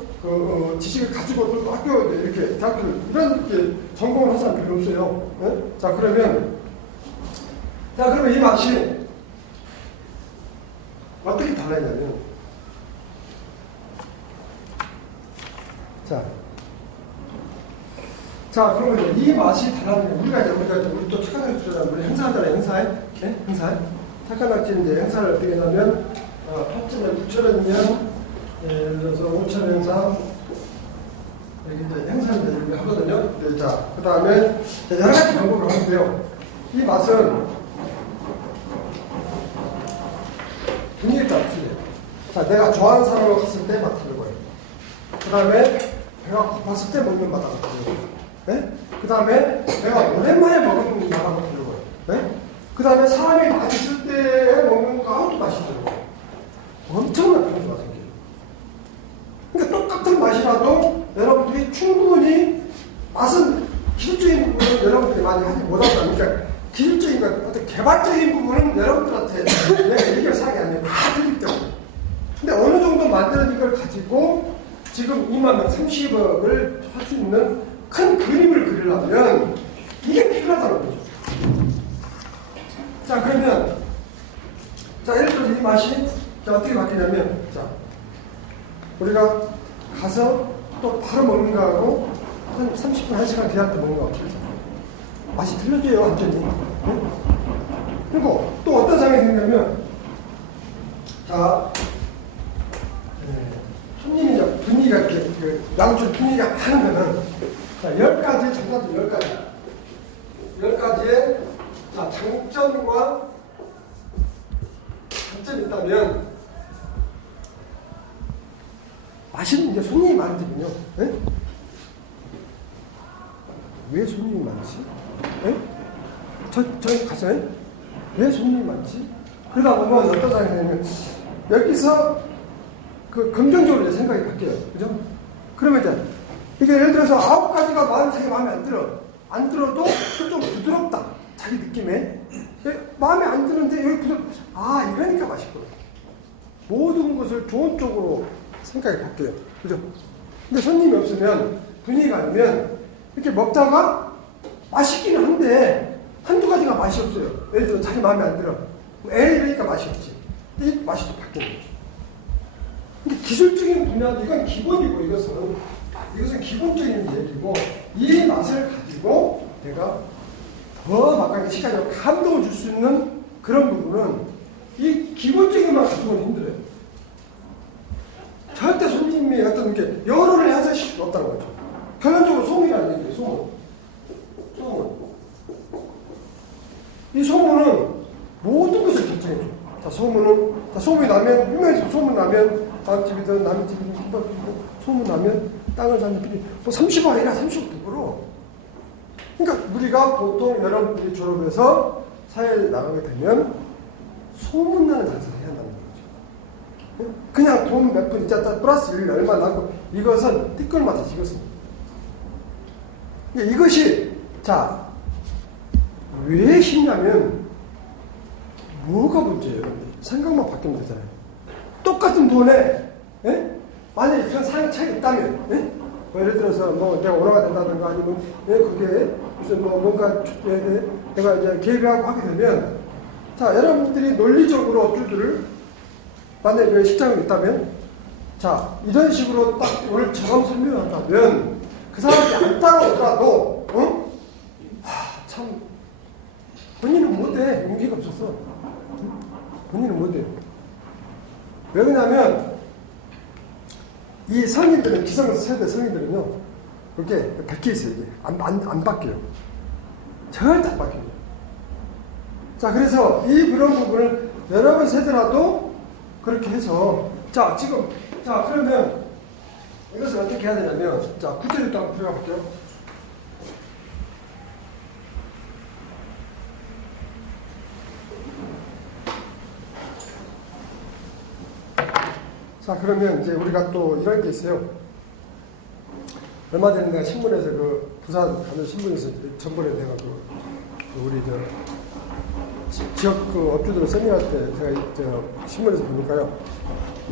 지식을 가지고 또 학교 이렇게 대학교 이런 전공을 한 사람 별로 없어요. 네? 자, 그러면 이 맛이 어떻게 달라지냐면, 자, 그러면 이 맛이 달라지면 우리 또 착한 낙지 주잖아요. 우리 행사하잖아요, 행사에. 네? 행사에. 착한 낙지 이제 행사를 어떻게 하냐면, 8,000원, 9,000원이면, 예를 들어서 5,000원 행사, 여기 이제 행사를 이렇게 하거든요. 네, 자, 그 다음에 여러 가지 방법을 하는데요. 이 맛은 분위기에 따라 틀려요. 자, 내가 좋아하는 사람으로 갔을 때 맛 틀린 거예요. 그 다음에 배가 고팠을 때 먹는 맛하고 틀린 거예요. 네? 그 다음에 내가 오랜만에 먹는 맛하고 틀린 거예요. 네? 그 다음에 사람이 많이 있을 때 먹는 거하고 맛이 틀린 거예요. 엄청난 변수가 생겨요. 그러니까 똑같은 맛이라도 여러분들이 충분히 맛은 기술적인 부분은 여러분들이 많이 하지 못한다. 그러니까 기술적인 것, 어떤 개발적인 부분은 여러분들한테 내가 얘기할 사항이 아니에요. 다 들리기 때문에. 근데 어느 정도 만드는 이걸 가지고 지금 2만 명 30억을 할 수 있는 큰 그림을 그리려면 이게 필요하다는 거죠. 자, 그러면 자, 예를 들어서 이 맛이 자, 어떻게 바뀌냐면, 자, 우리가 가서 또 바로 먹는 거하고 한 30분, 1시간 기다릴 때 먹는 거 같아요. 맛이 틀려져요, 완전히. 응? 그리고 또 어떤 상황이 생기냐면, 자, 손님이 이제 분위기가 이렇게, 양쪽 분위기가 많은 거는, 자, 10가지, 정답은 10가지. 10가지의 자, 장점과 단점이 있다면, 맛있는 이제 손님이 많은 집은요. 에? 왜 손님이 많지? 에? 저희 가서 왜 손님이 많지? 그러다 보면 어떤 상황이냐면 여기서 그 긍정적으로 이제 생각이 바뀌어요. 그죠? 그러면 이제 이게 예를 들어서 9가지가 자기 마음에 안 들어. 안 들어도 좀 부드럽다. 자기 느낌에. 마음에 안 드는데 여기 이러니까 맛있구나. 모든 것을 좋은 쪽으로 생각이 바뀌어요. 그죠? 근데 손님이 없으면, 분위기가 아니면, 이렇게 먹다가 맛있기는 한데, 한두 가지가 맛이 없어요. 예를 들어 자기 마음에 안 들어. 이러니까 맛이 없지. 이 맛이 또 바뀌는 거죠. 근데 기술적인 분야도 이건 기본이고, 이것은 기본적인 얘기고, 이 맛을 가지고 내가 더 막강하게 시간적으로 감동을 줄 수 있는 그런 부분은 이 기본적인 맛 가지고는 힘들어요. 절대 손님이 어떤 게 여론을 해소시킬 수 없다는 거죠. 결론적으로 소문이라는 얘기예요. 소문. 이 소문은 모든 것을 결정해줘. 자, 소문이 나면, 유명해서 소문 나면, 다음 집이든 남의 집이든 소문 나면 땅을 사는 필요, 30억 아니라 30억도 벌어. 그러니까 우리가 보통 여러분들이 졸업해서 사회에 나가게 되면 소문나는 장사를 해야 한다는 거죠. 그냥 돈 몇 푼 있자 플러스 1 얼마 나고 이것은 띠끌맞아서 이것이 자 왜 쉽냐면 뭐가 문제예요? 생각만 바뀌면 되잖아요. 똑같은 돈에 만약에 그런 사용 차이가 있다면 예를 들어서 뭐 내가 오라가 된다든가 아니면 그게 무슨 뭐 뭔가 내가 이제 계획하고 하게 되면 자 여러분들이 논리적으로 업주들을 만약에 식장이 있다면 자 이런 식으로 딱 오늘처럼 설명한다면 그 사람이 안 따라오더라도 참 본인은 못해. 용기가 없었어. 본인은 못해. 왜 그러냐면 이 성인들은 기성세대 성인들은요 이렇게 박혀 있어요. 이게 안 바뀌어요. 절대 안 바뀌어요. 자 그래서 그런 부분을 여러분 세대라도 그렇게 해서 자 그러면 이것을 어떻게 해야 되냐면 자 구체적으로 한번 들어가 볼게요. 자 그러면 이제 우리가 또 이런 게 있어요. 얼마 전에 내가 신문에서 부산 가는 신문에서 전번에 내가 우리 지역 업주들 세미나 때 제가 신문에서 보니까요.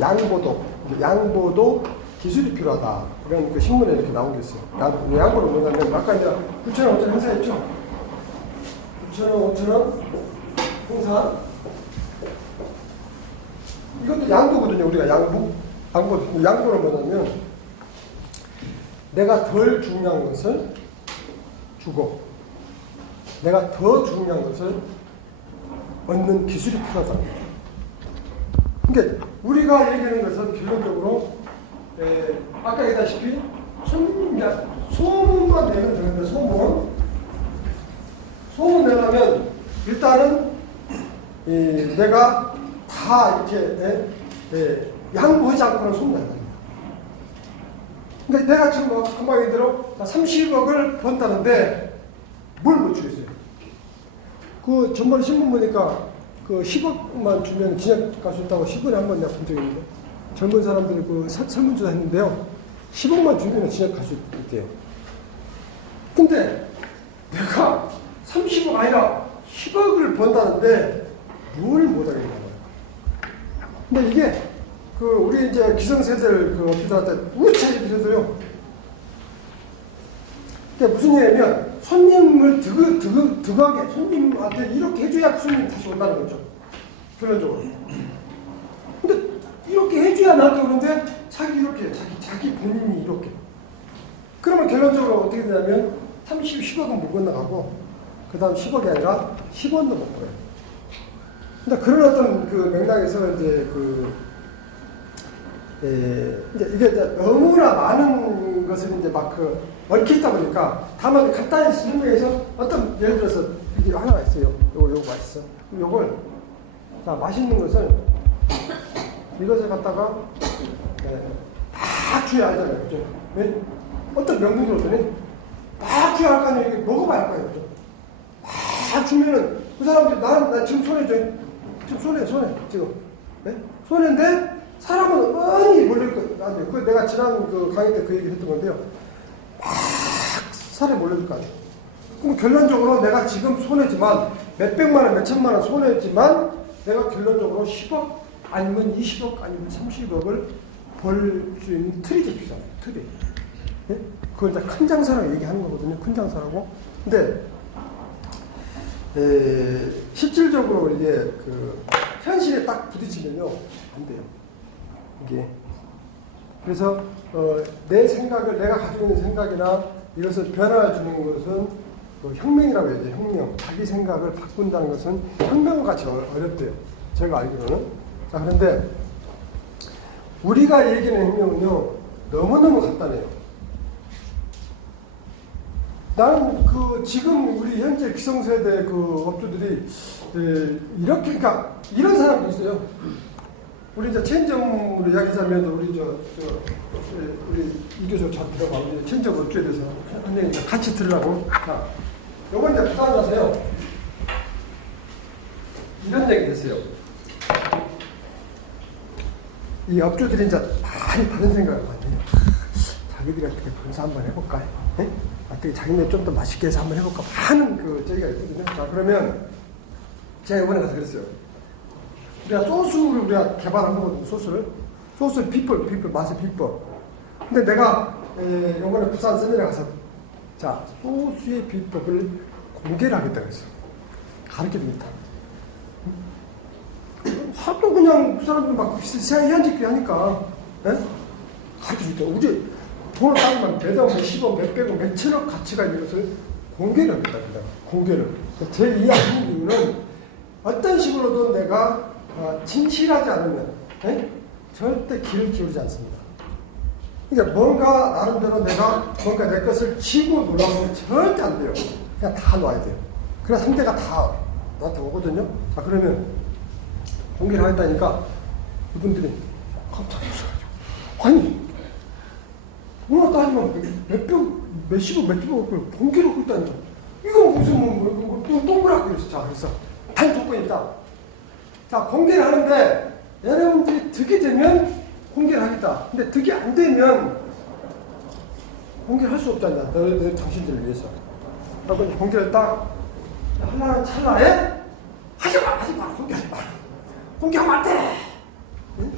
양보도 기술이 필요하다. 그런 신문에 이렇게 나온 게 있어요. 양보는 뭐냐면 아까 이제 9,000원, 5,000원 행사했죠. 9,000원, 5,000원 행사. 이것도 양보거든요. 우리가 양보는 뭐냐면 내가 덜 중요한 것을 주고 내가 더 중요한 것을 얻는 기술이 필요하다는 거예요. 그러니까 우리가 얘기하는 것은 기본적으로 아까 얘기했다시피 소문만 내면 되는데 소문 내려면 일단은 내가 다 이렇게 양보하지 않고는 소문이 안 납니다. 그러니까 내가 지금 금방 얘기대로 30억을 번다는데 뭘 못 주겠어요? 전번에 신문 보니까 10억만 주면 진학 갈 수 있다고 10원에 한 번 내가 본 적이 있는데 젊은 사람들이 설문조사 했는데요. 10억만 주면 진학 갈 수 있대요. 근데 내가 30억 아니라 10억을 번다는데 뭘 못하겠냐고요. 근데 이게 우리 이제 기성세대들 업주들한테 우차게 비춰서요. 그게 무슨 얘기냐면 손님을 득하게 손님한테 이렇게 해줘야 손님이 다시 온다는 거죠. 결론적으로. 근데 이렇게 해줘야 나한테 오는데 자기 이렇게 자기 본인이 이렇게. 그러면 결론적으로 어떻게 되냐면 10억은 못 건너가고 그 다음 10억이 아니라 10원도 못 벌어요. 근데 그런 어떤 그 맥락에서 이제 이제 이게 이제 너무나 많은 것을 이제 막 얽혀 있다 보니까 다만 간단히 설명해서 어떤 예를 들어서 이게 하나가 있어요. 요거 맛있어. 요걸 자 맛있는 것을 이것을 갖다가 다 줘야 알잖아요. 그죠? 왜? 어떤 명분으로더니 다 줘야 할 거 아니에요. 이게 먹어봐야 할 거예요. 그죠? 다 주면은 그 사람들이 나 지금 손해줘. 지금 손해 지금. 네? 손해인데 사람은 많이 몰릴 거 아니에요. 그 내가 지난 그 강의 때 그 얘기 했던 건데요. 막 살에 몰릴 거 아니에요. 그럼 결론적으로 내가 지금 손해지만 몇백만 원, 몇천만 원 손해지만 내가 결론적으로 10억 아니면 20억 아니면 30억을 벌 수 있는 틀이 잡히잖아요. 틀이. 예? 그걸 이제 큰 장사라고 얘기하는 거거든요. 큰 장사라고. 근데 실질적으로 이게 그 현실에 딱 부딪히면요 안 돼요. 이게 그래서 내 생각을 내가 가지고 있는 생각이나 이것을 변화주는 것은 그 혁명이라고 해야죠. 혁명. 자기 생각을 바꾼다는 것은 혁명과 같이 어렵대요. 제가 알기로는. 자 그런데 우리가 얘기하는 혁명은요 너무너무 간단해요. 나는 그 지금 우리 현재 기성세대 그 업주들이 이렇게 그러니까 이런 사람도 있어요. 우리 이제 체인점으로 이야기하자면 우리 우리 이교수 잘 들어봐. 우리 체인점 업주에 대해서 한번 같이 들으라고. 자, 요번 이제 부산 가서요. 이런 얘기 됐어요. 이 업주들이 이제 많이 다른 생각을 많이 해요. 자기들이 어떻게 봉사 한번 해볼까? 네? 어떻게 자기네 좀 더 맛있게 해서 한번 해볼까? 하는 그 저희가 있거든요. 자, 그러면 제가 이번에 가서 그랬어요. 우리가 소스를 우리가 개발한 거거든요. 소스 비법 맛의 비법. 근데 내가 이번에 부산 세미나 가서 자 소스의 비법을 공개를 하겠다고 했어. 가르쳐줍니다. 하도 그냥 그 사람들 막 세한짓기 하니까 가르쳐주죠. 우리 돈을 따지면 매달 몇십억, 몇백억, 몇천억 가치가 있는 것을 공개를 합니다. 그냥 공개를. 제 이야기하는 이유는 어떤 식으로든 내가 진실하지 않으면 절대 귀를 기울이지 않습니다. 그러니까 뭔가 나름대로 내가 뭔가 내 것을 쥐고 놀라면 절대 안 돼요. 그냥 다 놔야 돼요. 그래야 상대가 다 나한테 오거든요. 자 그러면 공개를 하겠다니까 이분들이 깜짝 놀라가지고 아니 뭐라 따지면 몇십억 몇십억을 공개를 하고 있다니까 이거 무슨 동그랗게 그랬어. 자 그래서 단 조건이 있다. 자 공개를 하는데 여러분들이 득이 되면 공개를 하겠다. 근데 득이 안 되면 공개를 할 수 없잖아. 너희 당신들을 위해서. 그래서 공개를 딱 하려는 찰나에 하지마 공개하지 마. 공개하면 안 돼. 응?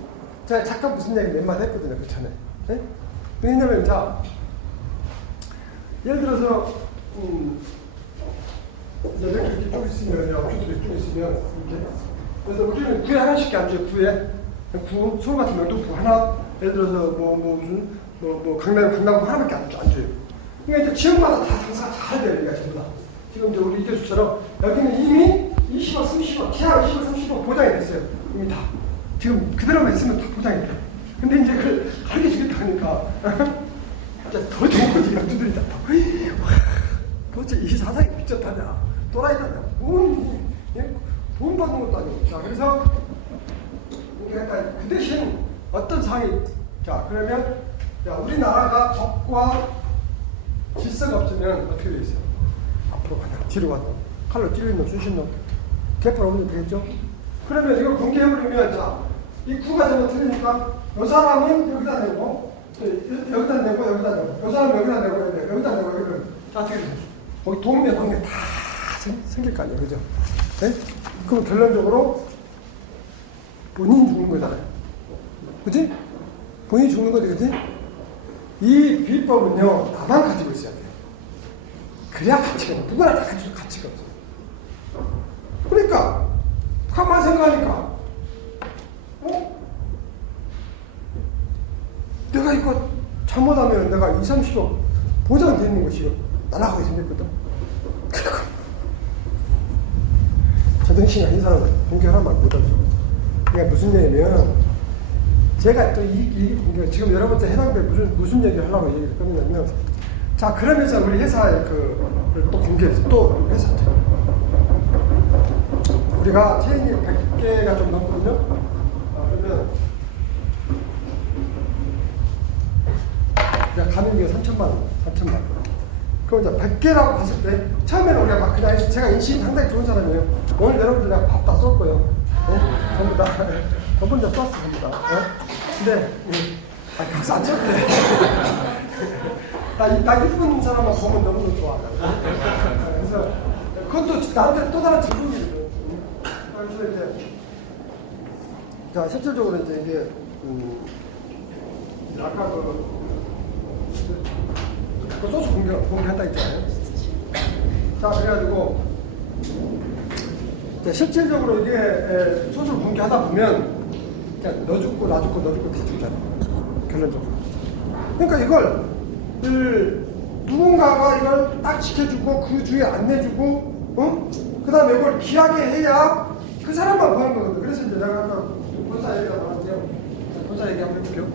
제가 잠깐 무슨 얘기 몇 마디 했거든요. 그 전에. 네? 왜냐면 자 예를 들어서 이렇게 쭉 있으면 업주들이 쭉 있으면 이렇게 그래서 우리는 구에 하나씩 앉아요. 구 서울 같은 경우도 구 하나 예를 들어서 뭐 강남구 하나밖에 안 줘요. 그러니까 이제 지역마다 다 장사가 잘 돼요. 우리가 전부 다. 지금 이제 우리 이교수처럼 여기는 이미 20억, 30억, 최하 20억, 30억 보장이 됐어요. 이미 다. 지금 그대로만 있으면 다 보장이 돼요. 근데 이제 그걸 하게 주겠다 하니까 진짜 더 좋은 거지. 업주들이 다 도대체 이 사상이 미쳤다냐. 또라이다냐. 돈 받는 것도 아니고. 자, 그래서 그러니까 그 대신 어떤 상황이 자 그러면 야, 우리나라가 법과 질서가 없으면 어떻게 되어 있어요? 앞으로 가냐 뒤로 가냐 칼로 찔린 놈 쑤신 놈 개판 없는 되겠죠? 그러면 이걸 공개해버리면 자 이 구가 전혀 틀리니까 이 사람은 여기다 내고 여기다 내고 여기다 내고 이 사람은 여기다 내고 여기다 내고 여기다 내고 자 어떻게 되죠? 거기 동면 관계 다 생길 거 아니에요. 그죠? 네? 그럼 결론적으로 본인이 죽는 거잖아요. 그치? 본인이 죽는 거지, 그치? 이 비법은요, 나만 가지고 있어야 돼요. 그래야 가치가 없어. 누구나 다 가지고 가치가 없어. 그러니까, 가만 생각하니까, 내가 이거 잘못하면 내가 2, 30억 보장되는 것이 날아가게 생겼거든. 제정신이 아닌 사람은 공개하란 말 못하죠. 그러니까 무슨 얘기냐면, 제가 또 이 공개, 지금 여러분한테 해당될 무슨 얘기를 하려고 얘기를 꺼내냐면, 자, 그러면서 우리 회사에 또 공개해서 또 회사죠. 우리가 체인이 100개가 좀 넘거든요. 그러면 그냥 가는 게 3천만 원. 그럼 이제 100개라고 봤을 때, 처음에는 우리가 막 그냥 제가 인식이 상당히 좋은 사람이에요. 오늘 여러분들 내가 밥 다 쏠 거예요. 전부 다. 저번 주에 쐈어, 전부 다. 근데, 박수 안 쳤대. 나 이쁜 사람만 보면 너무너무 좋아. 그래서, 그것도 나한테 또 다른 질문이거든. 그래서 이제, 자, 실질적으로 이제 이게, 아까 그 소스 공개한다 했잖아요. 자, 그래가지고, 실질적으로 이게 소스를 공개하다 보면, 그냥 너 죽고, 나 죽고, 너 죽고 다 죽잖아. 결론적으로. 그러니까 이걸, 누군가가 이걸 딱 지켜주고, 그 주위에 안 내주고, 그 다음에 이걸 귀하게 해야 그 사람만 보는 거거든. 그래서 이제 내가 아까 본사 얘기가 나왔는데요. 본사 얘기 한번 해볼게요.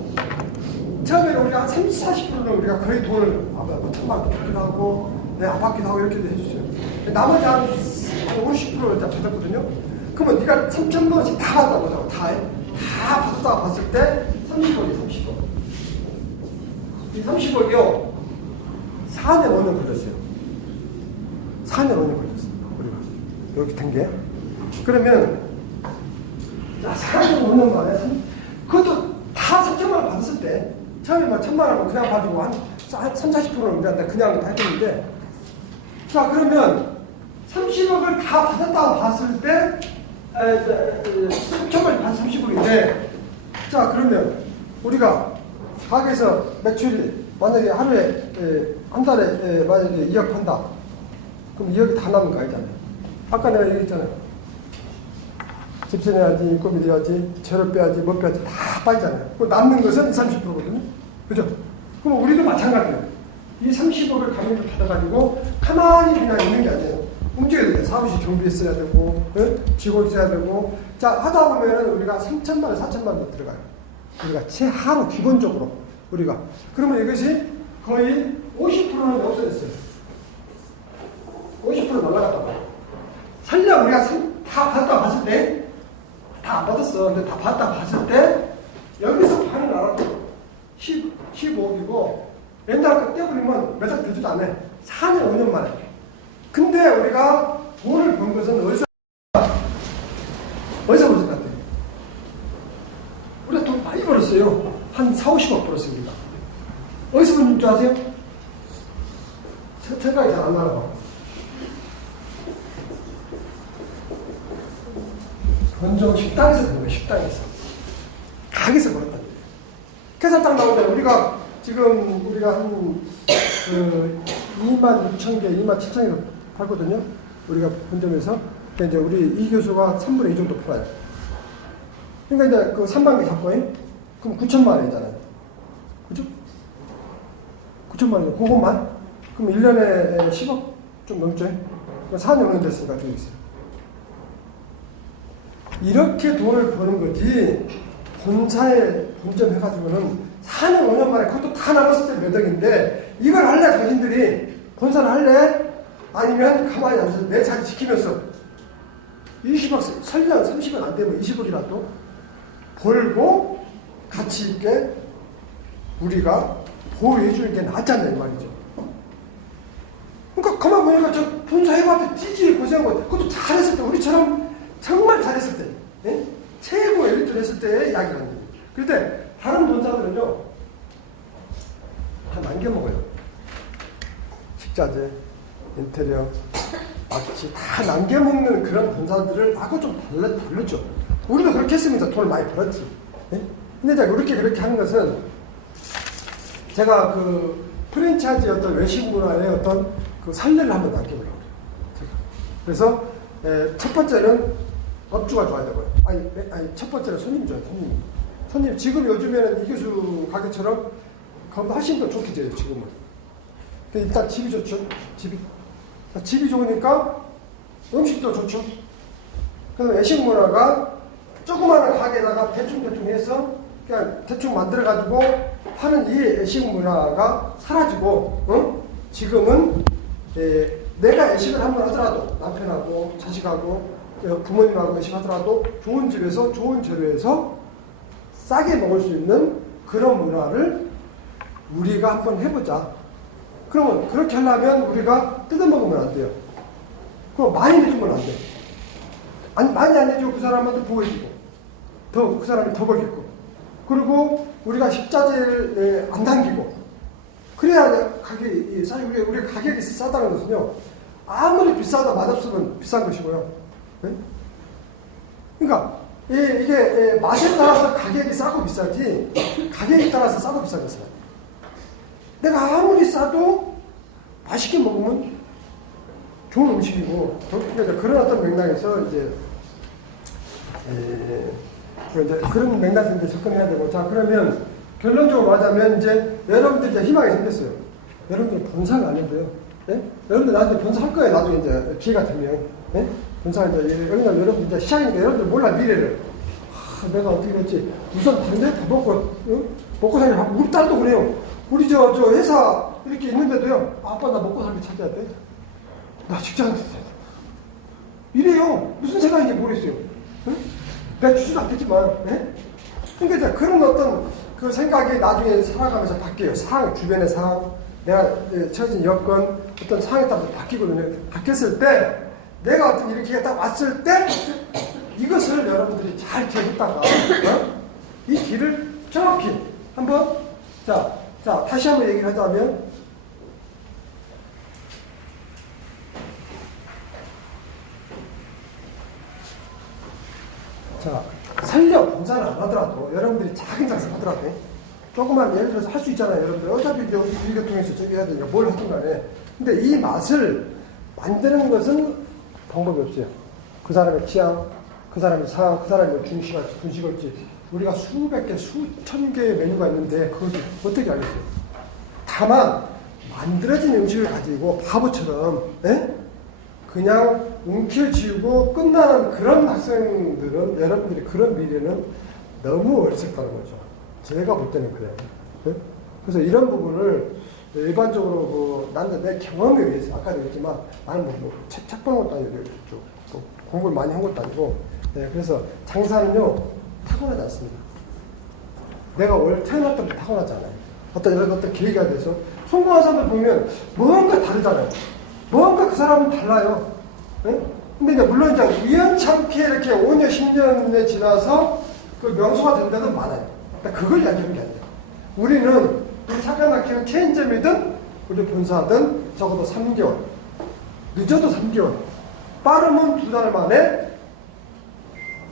처음에 우리가 한 30, 40%는 우리가 거의 돈을 천만 원 받기도 하고, 받기도 하고 이렇게 해줬어요. 나머지 한 50%를 일단 받았거든요. 그러면 네가 3,000만 원씩 다 받았다고 하자고. 다 받았다고 봤을 때 30억이 30억. 이 30억이요. 4년 5년 걸렸어요. 4년 5년 걸렸어요. 우리가. 이렇게 된 게. 그러면, 자, 4년 5년 만에, 그것도 다 3천만 원 받았을 때, 처음에 막 1,000만 원 그냥 가지고 한 30, 40%는 우리한테 그냥 다 했는데, 자, 그러면 30억을 다 받았다고 봤을 때, 3천만 원이 반 30억인데, 자, 그러면 우리가 가게에서 매출이 만약에 하루에, 한 달에 만약에 2억 판다. 그럼 2억이 다 남은 거 아니잖아요. 아까 내가 얘기했잖아요. 집세 내야지, 인건비 내야지, 재료 빼야지, 뭐 빼야지 다 빠지잖아요. 그 남는 것은 20, 30%거든요. 그죠? 그럼 우리도 마찬가지예요. 이 30억을 가격을 받아가지고 가만히 그냥 있는 게 아니에요. 움직여야 돼요. 사무실 경비 써야 되고, 직원 써야 되고. 자, 하다 보면은 우리가 3천만 원, 4천만 원 들어가요. 우리가 최하로 기본적으로 우리가. 그러면 이것이 거의 50%는 없어졌어요. 50% 날라갔다고 봐요. 설령 우리가 다 받았다 봤을 때, 다 안 받았어. 근데 다 받았다 봤을 때, 여기서 반을 알아도 15억이고, 렌탈 떼버리면 몇 달 되지도 않아. 4년, 5년 만에. 근데 우리가 돈을 번 것은 어디서 벌었을 것 같아요? 우리가 돈 많이 벌었어요. 한 4, 50억 벌었습니다. 어디서 버는 줄 아세요? 생각이 잘 안 나요. 건정 식당에서 버는 거예요. 식당에서. 가게에서 벌었단 말이에요. 계산 딱 나오잖아요. 우리가 지금 우리가 한 26,000개, 27,000개 팔거든요. 우리가 본점에서. 그러니까 이제 우리 이 교수가 3분의 2 정도 팔아요. 그러니까 이제 그 3반기 잡고요. 그럼 9천만 원이잖아요. 그죠? 9천만 원. 그것만? 그럼 1년에 10억 좀 넘죠? 그럼 4년 5년 됐으니까 되어 있어요. 이렇게 돈을 버는 거지, 본사에 본점 해가지고는 4년, 5년 만에 그것도 다 남았을 때 몇 억인데, 이걸 할래, 자신들이? 본사를 할래? 아니면 가만히 앉아서 내 자리 지키면서 20억, 설령 30억 안 되면 20억이라도 벌고 가치 있게 우리가 보호해 주는 게 낫잖아요, 이 말이죠. 그러니까 가만 보니까 저 본사 해봤을 때 찌질이 고생하고, 그것도 잘했을 때, 우리처럼 정말 잘했을 때, 예? 최고 엘리트를 했을 때의 이야기라는 거예요. 그런데 다른 본사들은요, 다 남겨먹어요. 식자재, 인테리어, 악취 다 남겨먹는 그런 본사들을 하고 좀 다르죠. 우리도 그렇게 했으면 돈을 많이 벌었지. 예? 근데 이제 그렇게 하는 것은, 제가 그 프랜차이즈 어떤 외식 문화의 어떤 그 선례를 한번 남겨보려고 해요. 그래서 첫 번째는 업주가 좋아야 되고요. 아니 첫 번째는 손님이 좋아요. 손님. 지금 요즘에는 이 교수 가게처럼 그보다 훨씬 더 좋게 돼요, 지금은. 근데 일단 집이 좋죠. 집이 좋으니까 음식도 좋죠. 그래서 외식 문화가 조그마한 가게에다가 대충 해서 그냥 대충 만들어가지고 하는 이 외식 문화가 사라지고, 지금은 내가 외식을 한번 하더라도 남편하고 자식하고 부모님하고 외식하더라도 좋은 집에서 좋은 재료에서 싸게 먹을 수 있는 그런 문화를 우리가 한번 해보자. 그러면 그렇게 하려면 우리가 뜯어먹으면 안 돼요. 그럼 많이 내주면 안 돼. 많이 안 내주고 그 사람한테 보여주고 그 사람이 더 벌겠고, 그리고 우리가 식자재를 안 당기고, 그래야 가격이 우리 가격이 싸다는 것은요, 아무리 비싸도 맛없으면 비싼 것이고요. 네? 그러니까 이게 맛에 따라서 가격이 싸고 비싸지, 가격에 따라서 싸고 비싼 것은 아니에요. 내가 아무리 싸도 맛있게 먹으면 좋은 음식이고, 그러니까 그런 어떤 맥락에서 이제 그런 맥락에서 이제 접근해야 되고, 자, 그러면 결론적으로 말하자면 이제 여러분들 이제 희망이 생겼어요. 여러분들 본사가 아닌데요. 예? 여러분들 나중에 본사 할 거예요. 나중에 이제 기회가 되면. 예? 본사 이제 여러분들 이제 시작이니까 여러분들 몰라 미래를. 내가 어떻게 됐지? 우선 다른 데 다 먹고 살기. 우리 딸도 그래요. 우리 저 회사 이렇게 있는데도요. 아빠 나 먹고 살기 찾아야 돼. 나 직장 이래요. 무슨 생각인지 모르겠어요. 응? 내가 주지도 않겠지만. 예? 그러니까 그런 어떤 그 생각이 나중에 살아가면서 바뀌어요. 상황, 주변의 상황, 내가 처해진 여건, 어떤 상황에 따라서 바뀌거든요. 바뀌었을 때, 내가 어떤 이렇게 딱 왔을 때, 이것을 여러분들이 잘 기억했다가, 이 길을 정확히 한번, 자, 다시 한번 얘기를 하자면, 자, 설령 봉사를 안 하더라도, 여러분들이 작은 장사 하더라도, 조그만 예를 들어서 할 수 있잖아요, 여러분들. 어차피 이제 우리가 통해서 저기 해야 되니까 뭘 하든 간에. 근데 이 맛을 만드는 것은 방법이 없어요. 그 사람의 취향, 그 사람의 상황, 그 사람의 분식을지. 우리가 수백 개, 수천 개의 메뉴가 있는데 그것을 어떻게 알겠어요? 다만, 만들어진 음식을 가지고 바보처럼, 그냥 움켜쥐고 끝나는 그런 학생들은, 여러분들이 그런 미래는 너무 어리석다는 거죠. 제가 볼 때는 그래요. 네? 그래서 이런 부분을 일반적으로 나는 내 경험에 의해서, 아까도 얘기했지만 나는 책 보는 것도 아니고 또 공부를 많이 한 것도 아니고, 그래서 장사는요 타고나지 않습니다. 내가 원래 태어날 때부터 타고나지 않아요. 어떤 계기가 돼서 성공한 사람들 보면 뭔가 다르잖아요. 뭔가 그 사람은 달라요. 네? 근데 이제 물론 이제 우연찮게 이렇게 5년, 10년에 지나서 그 명수가 된 데도 많아요. 그러니까 그걸 이야기하는 게 아니에요. 우리는 우리 착한 학교는 체인점이든 우리 본사든 적어도 3개월, 늦어도 3개월, 빠르면 2달 만에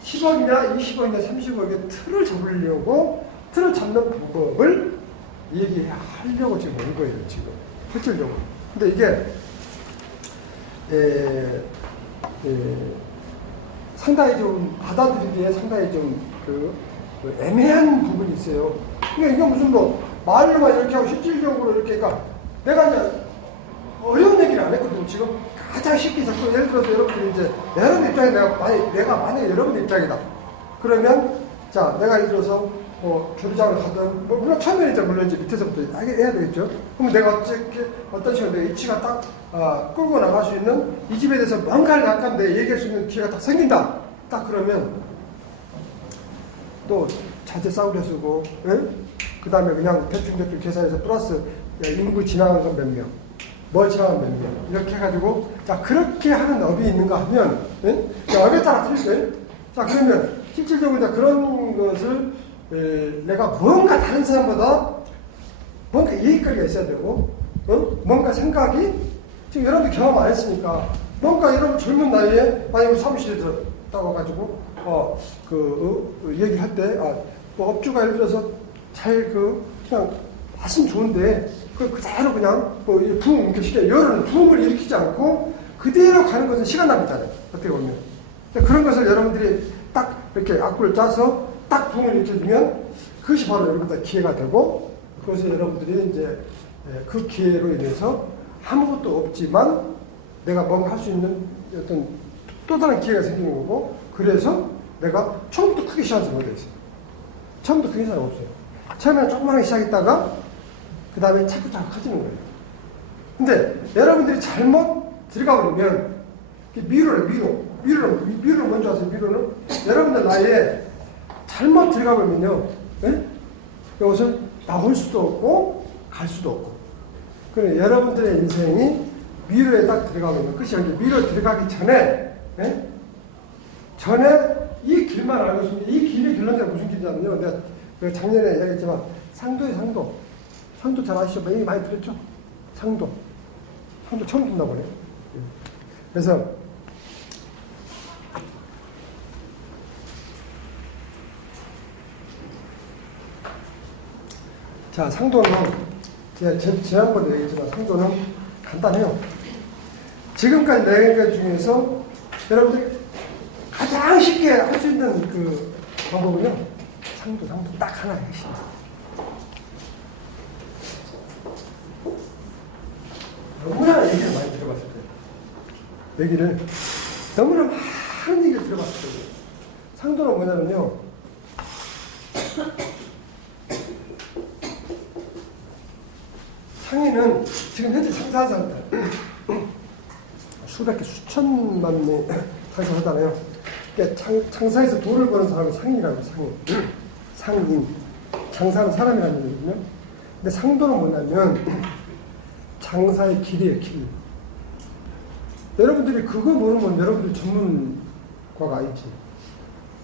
10억이나 20억이나 30억의 틀을 잡으려고, 틀을 잡는 방법을 얘기하려고 지금 온 거예요, 지금. 실질적으로. 근데 이게 상당히 좀 받아들이기에 상당히 좀 애매한 부분이 있어요. 그러니까 이게 무슨 말로만 이렇게 하고 실질적으로 이렇게, 그러니까 내가 이제 어려운 얘기를 안 했거든요. 지금 가장 쉽게 잡고, 예를 들어서 여러분들이 이제 여러분 입장에 내가 만약에 여러분 입장이다. 그러면 자, 내가 예를 들어서 조리장을 가든, 물론 처음에는 이제 물론 이제 밑에서부터 해야 되겠죠. 그럼 내가 어떤 식으로 내 입지가 딱 끌고 나갈 수 있는, 이 집에 대해서 뭔가를 약간 얘기할 수 있는 기회가 딱 생긴다. 딱 그러면 또 자재 싸구려 쓰고, 그 다음에 그냥 대충 계산해서 플러스 인구 지나간 건 몇 명, 뭐 지나간 몇 명, 이렇게 해가지고, 자, 그렇게 하는 업이 있는가 하면, 업에 따라 틀리죠. 자, 그러면 실질적으로 그런 것을 내가 뭔가 다른 사람보다 뭔가 얘기거리가 있어야 되고, 뭔가 생각이, 지금 여러분들 경험 안 했으니까, 뭔가 여러분 젊은 나이에, 만약에 사무실에 들어가 와가지고, 얘기를 할 때, 업주가 예를 들어서 그냥 맛은 좋은데, 그대로 그냥, 부흥 일으키시게, 열은 부흥을 일으키지 않고, 그대로 가는 것은 시간 낭비잖아요. 어떻게 보면. 그런 것을 여러분들이 딱 이렇게 악구를 짜서 딱 부흥을 일으켜주면, 그것이 바로 여러분들 기회가 되고, 그것을 여러분들이 이제 그 기회로 인해서 아무것도 없지만 내가 뭔가 할 수 있는 어떤 또 다른 기회가 생기는 거고, 그래서 내가 처음부터 크게 시작하지 못했어요. 처음부터 크게 시작 없어요. 처음에는 조그맣게 시작했다가 그 다음에 차근차근 커지는 거예요. 근데 여러분들이 잘못 들어가 버리면 미로를 먼저 하세요. 미로는 여러분들 나이에 잘못 들어가 버리면요, 이것을 나올 수도 없고 갈 수도 없고. 그래 여러분들의 인생이 미로에 딱 들어가면 끝이 아니에요. 미로 들어가기 전에 이 길만 알고 있습니다. 이 길이 결론적으로 무슨 길이냐면요, 내가 작년에 얘기했지만 상도의 상도 잘 아시죠? 얘기 많이 들었죠? 상도 처음 듣나 보네. 그래서 자, 상도는 제가 지난번에 얘기했지만 상도는 간단해요. 지금까지 내 것 중에서 여러분들이 가장 쉽게 할 수 있는 그 방법은요, 상도 딱 하나 있습니다. 너무나 얘기를 많이 들어봤을 거예요. 얘기를 너무나 많은 얘기를 들어봤을 거예요. 상도는 뭐냐면요, 상인은 지금 현재 장사하잖아요. 수백 개, 수천만 명 장사하잖아요. 그러니까 장사에서 돈을 버는 사람이 상인이라고 해요. 상인. 장사하는 사람이라는 얘기거든요. 근데 상도는 뭐냐면 장사의 길이에요, 길. 여러분들이 그거 모르면 여러분들 전문가가 아니지.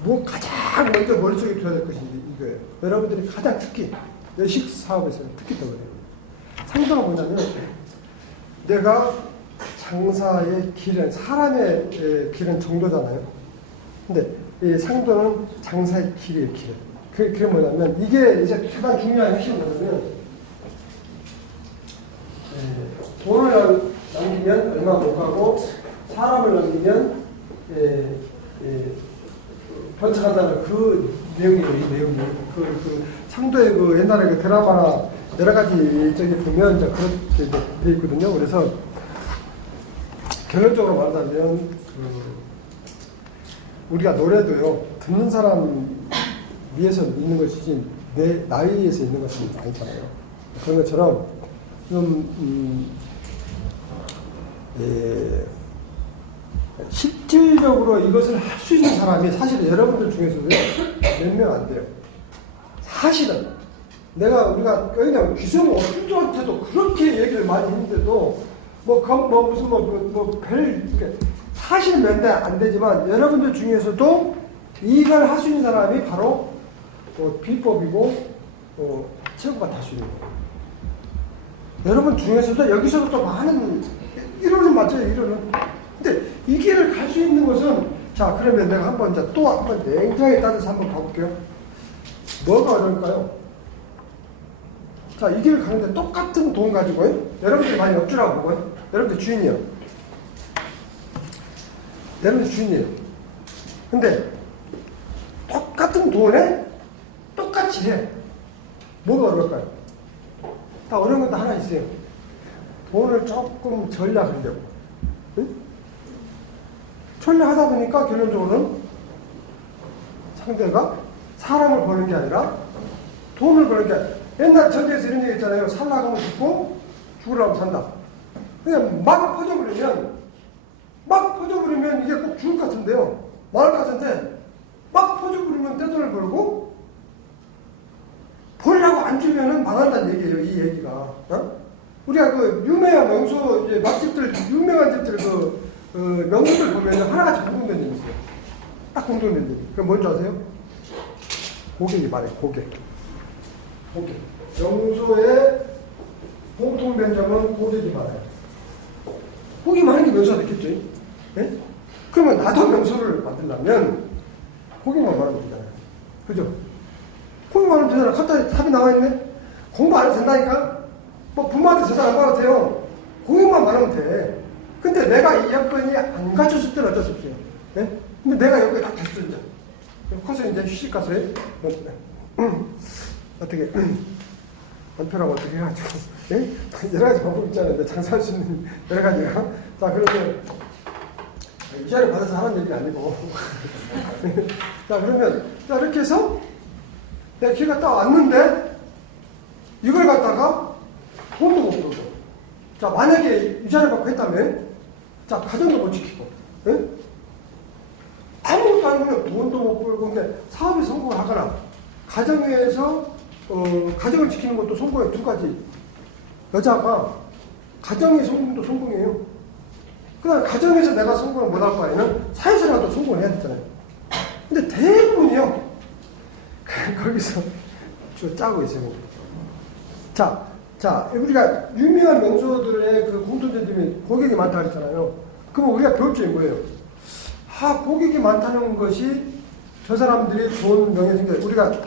뭐 가장 먼저 머릿속에 둬야 될 것인지 이거예요. 여러분들이 가장 특히 외식 사업에서는 특히 더 그래요. 상도는 뭐냐면 내가 장사의 길은, 사람의 길은 정도잖아요. 근데 이 상도는 장사의 길이에요, 길. 그게 뭐냐면, 이게 이제 가장 중요한 핵심이 뭐냐면, 돈을 남기면 얼마 못 가고, 사람을 남기면 번창한다는 그 내용이에요, 이 내용이. 그 상도의 그 옛날에 그 드라마나 여러 가지 저기 보면 이제 그렇게 돼 있거든요. 그래서 결론적으로 말하자면 우리가 노래도요, 듣는 사람 위에서 있는 것이지 내 나이에서 있는 것은 아니잖아요. 그런 것처럼 좀 실질적으로 이것을 할 수 있는 사람이 사실 여러분들 중에서도 몇 명 안 돼요. 사실은 우리가 그냥 귀성 어른들한테도 그렇게 얘기를 많이 했는데도 사실 몇 대 안 되지만 여러분들 중에서도 이걸 할 수 있는 사람이 바로 비법이고 체육과 할 수 있는 거예요. 여러분 중에서도 여기서부터 많은 1호는 맞아요, 1호는. 근데 이 길을 갈 수 있는 것은, 자, 그러면 내가 한번 냉정하게 따져서 한번 가볼게요. 뭐가 어려울까요? 자, 이 길을 가는데 똑같은 돈 가지고요, 여러분들이 많이 옆주라고 보고요. 여러분들 주인이요. 여러분들 주인이에요. 근데 똑같은 돈에 똑같이 해. 뭐가 어려울까요? 다 어려운 건 다 하나 있어요. 돈을 조금 전략하려고. 응? 전략하다 보니까 결론적으로는 상대가 사람을 버는 게 아니라 돈을 버는 게 아니라, 옛날 전제에서 이런 얘기 있잖아요. 살라고 하면 죽고 죽으려고 산다. 그냥 막 퍼져버리면 이게 꼭 죽을 것 같은데요. 망할 것 같은데 막 퍼져버리면 떼돈을 벌고, 벌라고 안 주면은 망한다는 얘기예요, 이 얘기가. 우리가 그 유명한 명소 맛집들, 유명한 집들 명소들 보면 하나같이 공통된 점이 있어요. 딱 공통된 점이. 그럼 뭔지 아세요? 고객이 말해요, 고객. 명소의 공통된 점은 고객이 많아요. 고객이 많은 게 명소가 됐겠죠? 네? 그러면 나도 명소를 만들려면 고객만 많으면 되잖아요. 그죠? 고객만 많으면 되잖아. 갑자기 답이 나와있네? 공부 안 해도 된다니까? 부모한테 제사 안 받아도 돼요. 고객만 많으면 돼. 근데 내가 이 여건이 안 갖췄을 때는 어쩔 수 없어요. 네? 근데 내가 여기가 딱 됐어, 이제. 커서 이제 휴식 가서 어떻게. 남편하고 어떻게 해가지고, 예? 여러 가지 방법 있잖아요. 근데 장사할 수 있는 여러 가지가. 자, 그러면, 위자료 받아서 하는 얘기는 아니고. 자, 그러면, 자, 이렇게 해서, 내가 길 갔다 왔는데, 이걸 갖다가 돈도 못 벌고. 자, 만약에 위자료 받고 했다면, 자, 가정도 못 지키고, 예? 아무것도 아니고 돈도 못 벌고, 근데 사업에 성공을 하거나, 가정에서, 가정을 지키는 것도 성공의 두 가지. 여자가 가정의 성공도 성공이에요. 그다음 가정에서 내가 성공을 못할 바에는 사회생활도 성공을 해야 되잖아요. 근데 대부분이요. 거기서 저 짜고 있어요. 자, 우리가 유명한 명소들의 그 공통점이 고객이 많다 그랬잖아요. 그럼 우리가 배울 점이 뭐예요? 고객이 많다는 것이 저 사람들이 좋은 명예 생겨요. 우리가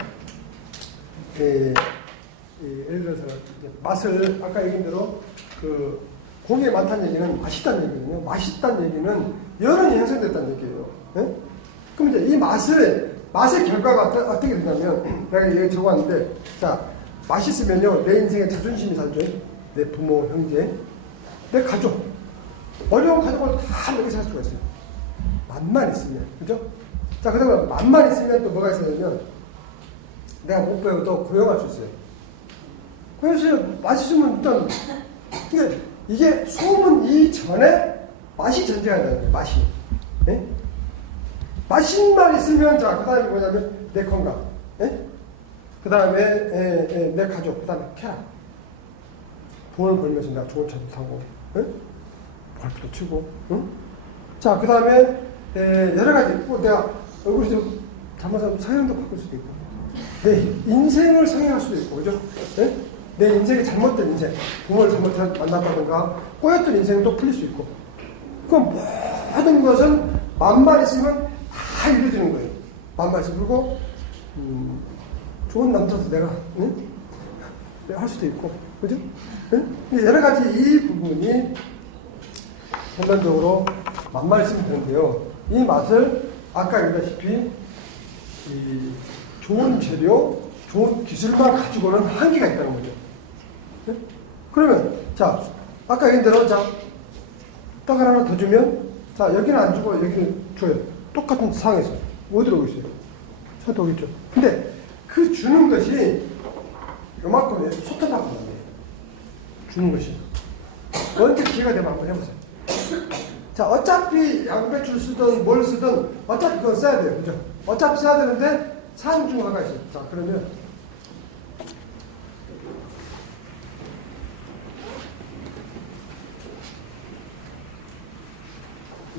예를 들어서 맛을 아까 얘기한 대로 그 고기에 많다는 얘기는 맛있다는 얘기거든요. 맛있다는 얘기는 여론이 형성됐다는 얘기예요. 네? 그럼 이제 이 맛의 결과가 어떻게 되냐면 내가 여기 적어왔는데 자 맛있으면요 내 인생의 자존심이 살죠. 내 부모, 형제, 내 가족 어려운 가족을 다 여기서 할 수가 있어요. 맛만 있으면 그죠? 자 그다음에 맛만 있으면 또 뭐가 있어야냐면 내가 못 배워도 고용할 수 있어요. 그래서 맛있으면 일단 근데 이게 소문 이전에 맛이 전제가 되는 거예요. 맛이. 네? 맛있만 있으면 자 그 다음에 뭐냐면 내 건강, 네? 그 다음에 내 가족, 그 다음에 쾌락. 돈을 벌면서 내가 좋은 차도 타고, 네? 골프도 치고, 응? 자 그 다음에 여러 가지 뭐 내가 얼굴이 좀 잘못하면 성형도 바꿀 수도 있고. 내 인생을 성행할 수도 있고, 그죠? 네? 내 인생이 잘못된 인생, 부모를 잘못 만났다든가, 꼬였던 인생도 풀릴 수 있고. 그럼 모든 것은 맘만 있으면 다 이루어지는 거예요. 맘만 있으면. 그리고, 좋은 남자도 내가, 응? 내가 할 수도 있고, 그죠? 응? 여러 가지 이 부분이 결론적으로 맘만 있으면 되는데요. 이 맛을 아까 얘기했다시피, 좋은 재료, 좋은 기술만 가지고는 한계가 있다는 거죠. 네? 그러면, 자, 아까 얘기한 대로, 자, 떡을 하나 더 주면, 자, 여기는 안 주고 여기는 줘요. 똑같은 상황에서. 어디로 오고 있어요? 저한테 오겠죠. 근데 그 주는 것이 요만큼의 소통하고 있네요. 주는 것이. 언제 기회가 되면 한번 해보세요. 자, 어차피 양배추를 쓰든 뭘 쓰든 어차피 그건 써야 돼요. 그죠? 어차피 써야 되는데, 사항 중 하나가 있어요. 자, 그러면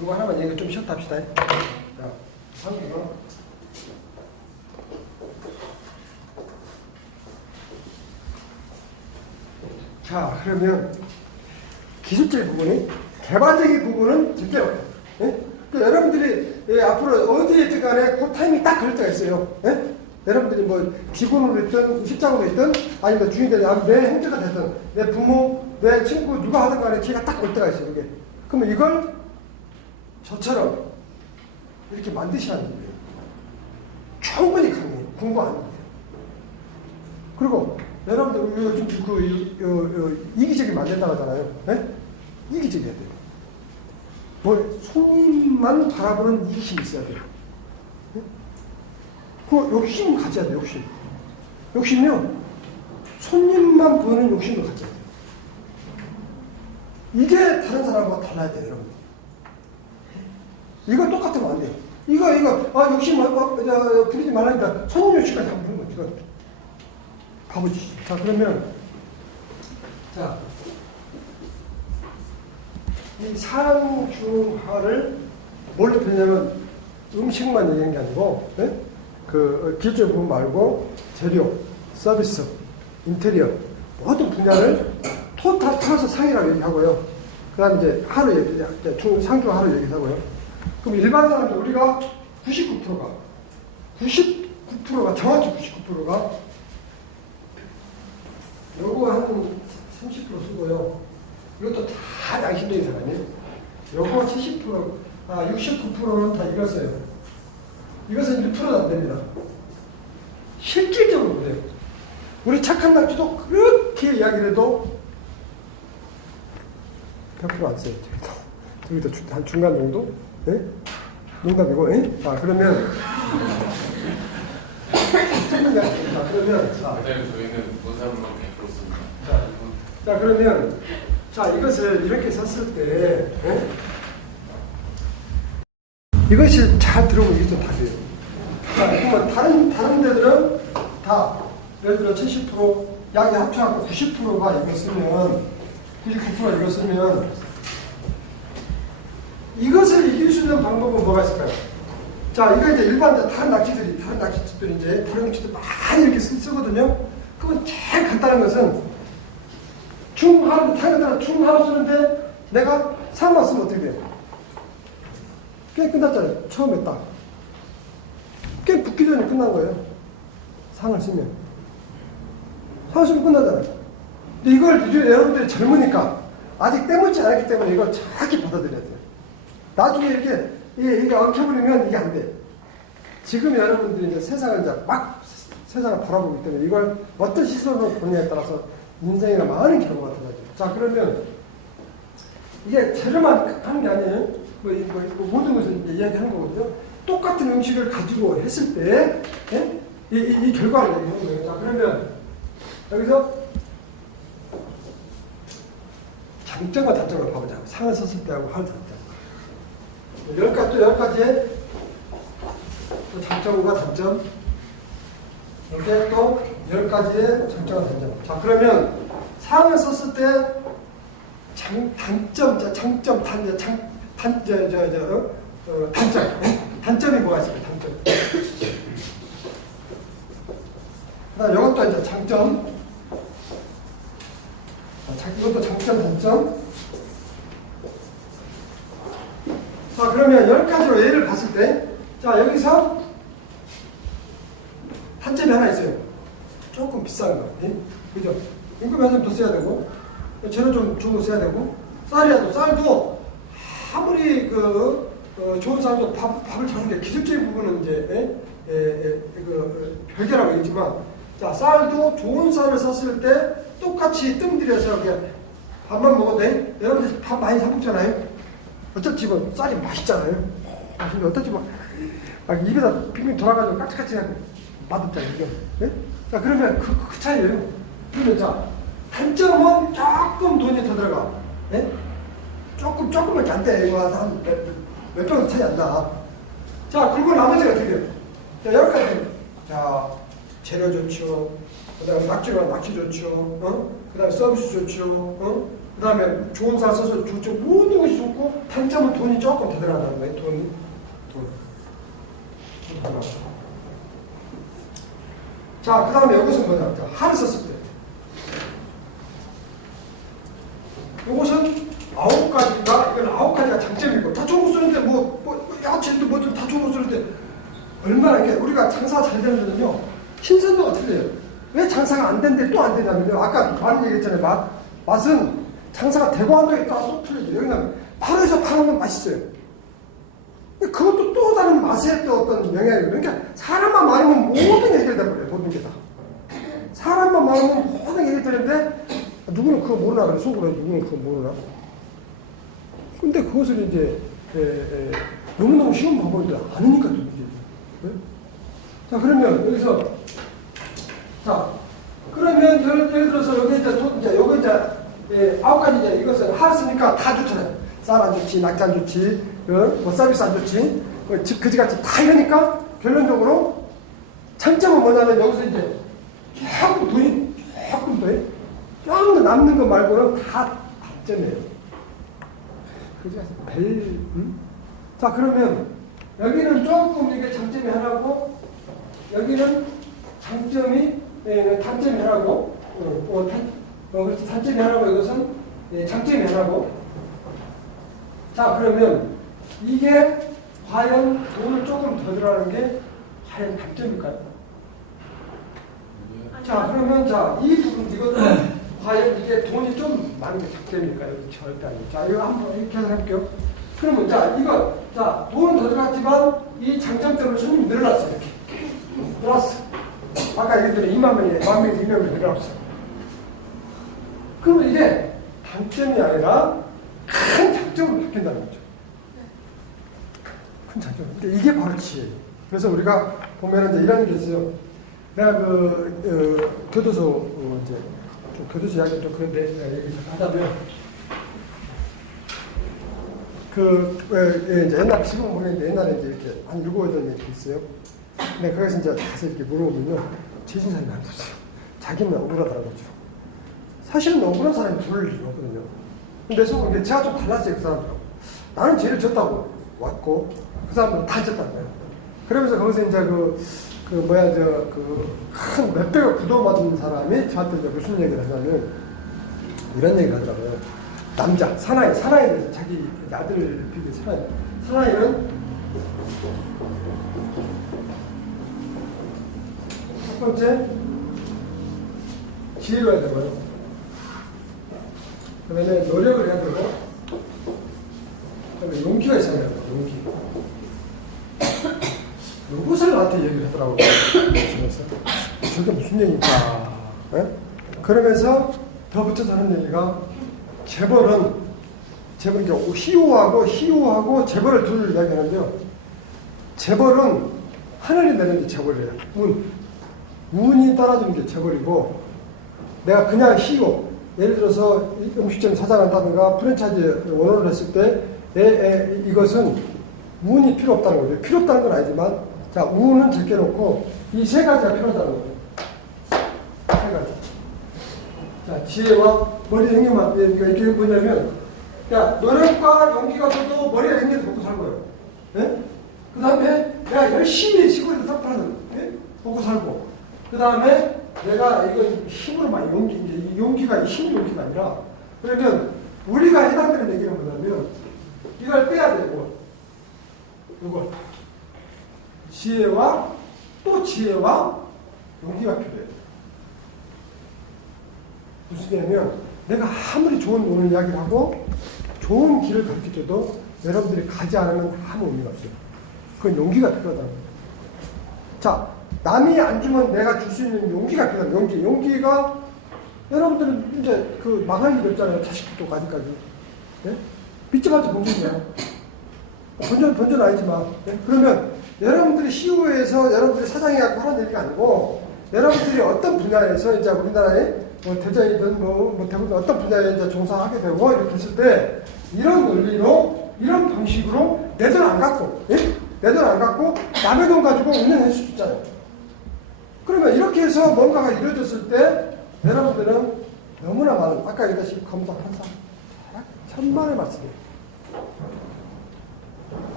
이거 하나만 얘기 좀 쉬었다 합시다. 자, 상기가 자, 그러면 기술적인 부분이 개발적인 부분은 절대 없어요. 예? 그러니까 여러분들이 앞으로 어디에 있든 간에 그 타이밍이 딱 걸릴 때가 있어요. 예? 여러분들이 뭐 직원으로 있든 직장으로 있든 아니면 주인들이 내 형제가 됐든 내 부모, 내 친구 누가 하든 간에 기회가 딱 올 때가 있어요. 이게. 그러면 이걸 저처럼 이렇게 만드셔야 돼요. 충분히 강해요. 공부 안 해요. 그리고 여러분들 요즘 이기적이 만든다고 하잖아요. 네? 이기적이어야 돼요. 뭐 손님만 바라보는 이기심이 있어야 돼요. 네? 그 욕심 가져야 돼요. 욕심. 욕심이요. 손님만 보는 욕심을 가져야 돼요. 이게 다른 사람과 달라야 돼요. 여러분. 이거 똑같으면 안 돼요. 욕심 부리지 말라니까 손님 욕심까지 안 부리는 거죠. 바보지. 자, 그러면, 자, 이 상중하를 뭘로 표현하면 음식만 얘기하는 게 아니고, 네? 그, 기술적인 부분 말고, 재료, 서비스, 인테리어, 모든 분야를 토탈 플러스 상이라고 얘기하고요. 그 다음에 이제 하루 상중하를 얘기하고요. 그럼 일반 사람들, 우리가 99%가, 정확히 99%가 요거 한 30% 쓰고요. 이것도 다 양심적인 사람이에요. 요거 70%, 69%는 다 읽었어요. 이것은 1%도 안 됩니다. 실질적으로 그래요. 우리 착한 낙지도 그렇게 그렇게 이야기를 해도 100%안 써요. 저기도 한 중간 정도? 예? 농담이고, 예? 자, 그러면. 자, 그러면. 자, 저희는 원산만 100% 씁니다. 자, 그러면. 자, 이것을 이렇게 썼을 때, 예? 이것이 잘 들어오면 이것도 다 돼요. 자, 그러면 다른 데들은 다, 예를 들어 70%, 양이 합쳐갖고 90%가 이거 쓰면, 99%가 이거 쓰면, 이것을 이길 수 있는 방법은 뭐가 있을까요? 자, 이거 이제 일반 다른 낚시들이 이제 다른 낚시들 많이 이렇게 쓰거든요. 그건 제일 간단한 것은 중하로 쓰는데 내가 상만 쓰면 어떻게 돼요? 게임 끝났잖아요. 처음에 딱. 게임 붙기 전에 끝난 거예요. 상을 쓰면. 상을 쓰면 끝나잖아요. 근데 이걸 여러분들이 젊으니까 아직 때묻지 않았기 때문에 이걸 정확히 받아들여야 돼요. 나중에 이게 엉켜버리면 이게 안 돼. 지금 여러분들이 이제 세상을 세상을 바라보기 때문에 이걸 어떤 시선으로 보느냐에 따라서 인생이나 많은 경우가 달라져요. 자, 그러면 이게 재료만 하는 게 아니에요. 모든 것을 이제 이야기하는 거거든요. 똑같은 음식을 가지고 했을 때, 예? 이 결과를 얘기하는 거예요. 자, 그러면 여기서 장점과 단점을 봐보자. 상을 썼을 때하고 하는 단점. 10가지의 또 장점과 단점. 이게 또 10가지의 장점과 단점. 자, 그러면 상을 썼을 때 단점이 뭐가 있을까요? 단점. 그다음 이것도 이제 장점. 이것도 장점, 단점. 자, 그러면 10가지로 예를 봤을 때, 자, 여기서 단점이 하나 있어요. 조금 비싼 거. 예? 그죠? 임금이 좀 더 써야 되고, 재료 좀 좋은 거 써야 되고, 쌀도 아무리 좋은 쌀도 밥을 잡는 게 기술적인 부분은 이제, 별개라고 있지만, 자, 쌀도 좋은 쌀을 썼을 때 똑같이 뜸들여서 그냥 밥만 먹어도 돼? 여러분들 밥 많이 사 먹잖아요? 어쩔지 뭐 쌀이 맛있잖아요. 근데 어떨지 막 입에다 빙빙 돌아가지고 까치까치하고 맛없잖아요. 이게. 네? 자, 그러면 그 차이예요. 그러면 자, 단점은 조금 돈이 더 들어가. 네? 조금밖에 안 돼. 이거 한 몇 배 차이 안 나. 자, 그리고 나머지가 어떻게 돼요? 자, 여기까지. 자, 재료 좋죠. 그 다음에 낚시 좋죠. 그 다음에 서비스 좋죠. 그 다음에 좋은 쌀 써서 좋죠. 모든 것이 좋고, 단점은 돈이 조금 더 들어간다는 거예요. 돈. 자, 그 다음에 이것은 뭐냐. 자, 하루 썼을 때. 이것은 9가지가, 이건 9가지가 장점이고, 다 좋은 거 쓰는데, 야채도 뭐든 다 좋은 거 쓰는데, 얼마나 이게 우리가 장사가 잘 되는 데는요, 신선도가 틀려요. 왜 장사가 안 되는데 또 안 되냐면요. 아까 많이 얘기했잖아요. 맛은 장사가 되고 안 되고 또 틀리죠. 여기는 바로에서 팔아오면 맛있어요. 그것도 또 다른 맛의 또 어떤 영향이에요. 그러니까 사람만 많으면 모든 게 해결돼 버려요. 모든 게 다. 사람만 많으면 모든 게 해결되는데 누구는 그거 모르나 그래. 속으로 누구는 그거 모르나. 근데 그것을 이제 너무너무 쉬운 방법인데 아니니까 또 문제죠. 네? 자, 그러면 여기서 자, 그러면 예를 들어서 여기 이제 요거 이제 9가지 이제 이것을 하였으니까 다 좋잖아요. 쌀 안 좋지, 낙지 안 좋지, 뭐 서비스 안 좋지, 그지같이 다 이러니까 결론적으로 장점은 뭐냐면 여기서 이제 조금 돈이 조금 더 남는 거 말고는 다 단점이에요. 그지같이 자, 그러면 여기는 조금 이게 장점이 하나고 여기는 단점이 하나고, 그렇지, 단점이 하나고, 이것은 장점이 하나고. 자, 그러면 이게 과연 돈을 조금 더 들어가는 게 과연 단점일까요? 자, 그러면 자, 이 부분, 이것도 과연 이게 돈이 좀 많은 게 장점일까요? 절대 아니에요. 자, 이거 한번 계산해볼게요. 그러면 자, 이거, 자, 돈은 더 들어갔지만 이 장점 때문에 손님이 늘어났어요. 이렇게. 늘어났어. 아까 얘기했더니 2만 명에서 2만 명이 늘어났어. 그러면 이게 단점이 아니라 큰 장점으로 바뀐다는 거죠. 큰 장점. 근데 이게 바로 지혜예요. 그래서 우리가 보면은 이제 이런 게 있어요. 내가 교도소 이제 좀 교도소 이야기 좀 그런데 내가 얘기 좀 하자면 이제 옛날 지금 모르겠는데 옛날에 이제 이렇게 한 7, 8명 이렇게 있어요. 근데 거기서 이제 가서 이렇게 물어보면요, 재신사님이 안 됐어요. 자기는 억울하다고 하죠. 사실은 억울한 사람이 둘 일이 없거든요. 근데 속은 제가 좀 달랐어요, 그 사람들하고. 나는 죄를 졌다고 왔고, 그 사람들은 다 졌다는 거예요. 그러면서 거기서 이제 큰 몇백억 부도 맞은 사람이 저한테 이제 무슨 얘기를 하냐면, 이런 얘기를 하더라고요. 남자, 사나이 대해서 자기 아들 비교 사나이는 첫 번째, 지혜로 해야 되고요. 그 다음에 노력을 해야 되고, 그 다음에 용기가 있어야 돼요, 용기. 이것을 나한테 얘기를 하더라고요. 그래서 저게 무슨 얘기인가. 네? 그러면서 더 붙여서 하는 얘기가 재벌은 희우하고 재벌을 둘 이야기하는데요. 재벌은 하늘이 내는 게 재벌이에요. 운이 따라주는 게 재벌이고, 내가 그냥 희우, 예를 들어서 음식점 사장한다든가 프랜차이즈 원호를 했을 때 이것은 운이 필요 없다는 거죠. 필요 없다는 건 아니지만, 자, 운은 제껴놓고 이 세 가지가 필요하다는 거죠. 세 가지. 자, 지혜와 머리 생기만, 이게 뭐냐면, 야, 노력과 용기가 없어도 머리가 생겨서 먹고 살고요. 예? 그 다음에 내가 열심히 시골에서 싹파는, 예? 먹고 살고. 그 다음에 내가 이건 힘으로 많이 이제 이 용기가 힘 용기가 아니라, 그러면 우리가 해당되는 얘기는 뭐냐면, 이걸 빼야 되고, 이걸. 지혜와 용기가 필요해요. 무슨 얘기냐면, 내가 아무리 좋은 오늘 이야기를 하고 좋은 길을 가르쳐줘도 여러분들이 가지 않으면 아무 의미가 없어요. 그건 용기가 필요하다는 거예요. 자, 남이 안 주면 내가 줄 수 있는 용기가 필요합니다. 용기가 여러분들은 이제 망할 일이 없잖아요. 자식도 가지까지. 네? 믿지마자 본전이야. 본전 아니지만. 네? 그러면 여러분들이 시우에서 여러분들이 사장이 갖고 하는 얘기가 아니고, 여러분들이 어떤 분야에서 이제 우리나라에 대전이든 대부분 어떤 분야에 이제 종사하게 되고 이렇게 했을 때, 이런 논리로, 이런 방식으로 내 돈 안 갖고, 예? 내 돈 안 갖고 남의 돈 가지고 운영할 수 있잖아요. 그러면 이렇게 해서 뭔가가 이루어졌을 때, 여러분들은 너무나 많은, 아까 얘기했듯이 검사, 판사, 천만의 말씀이에요.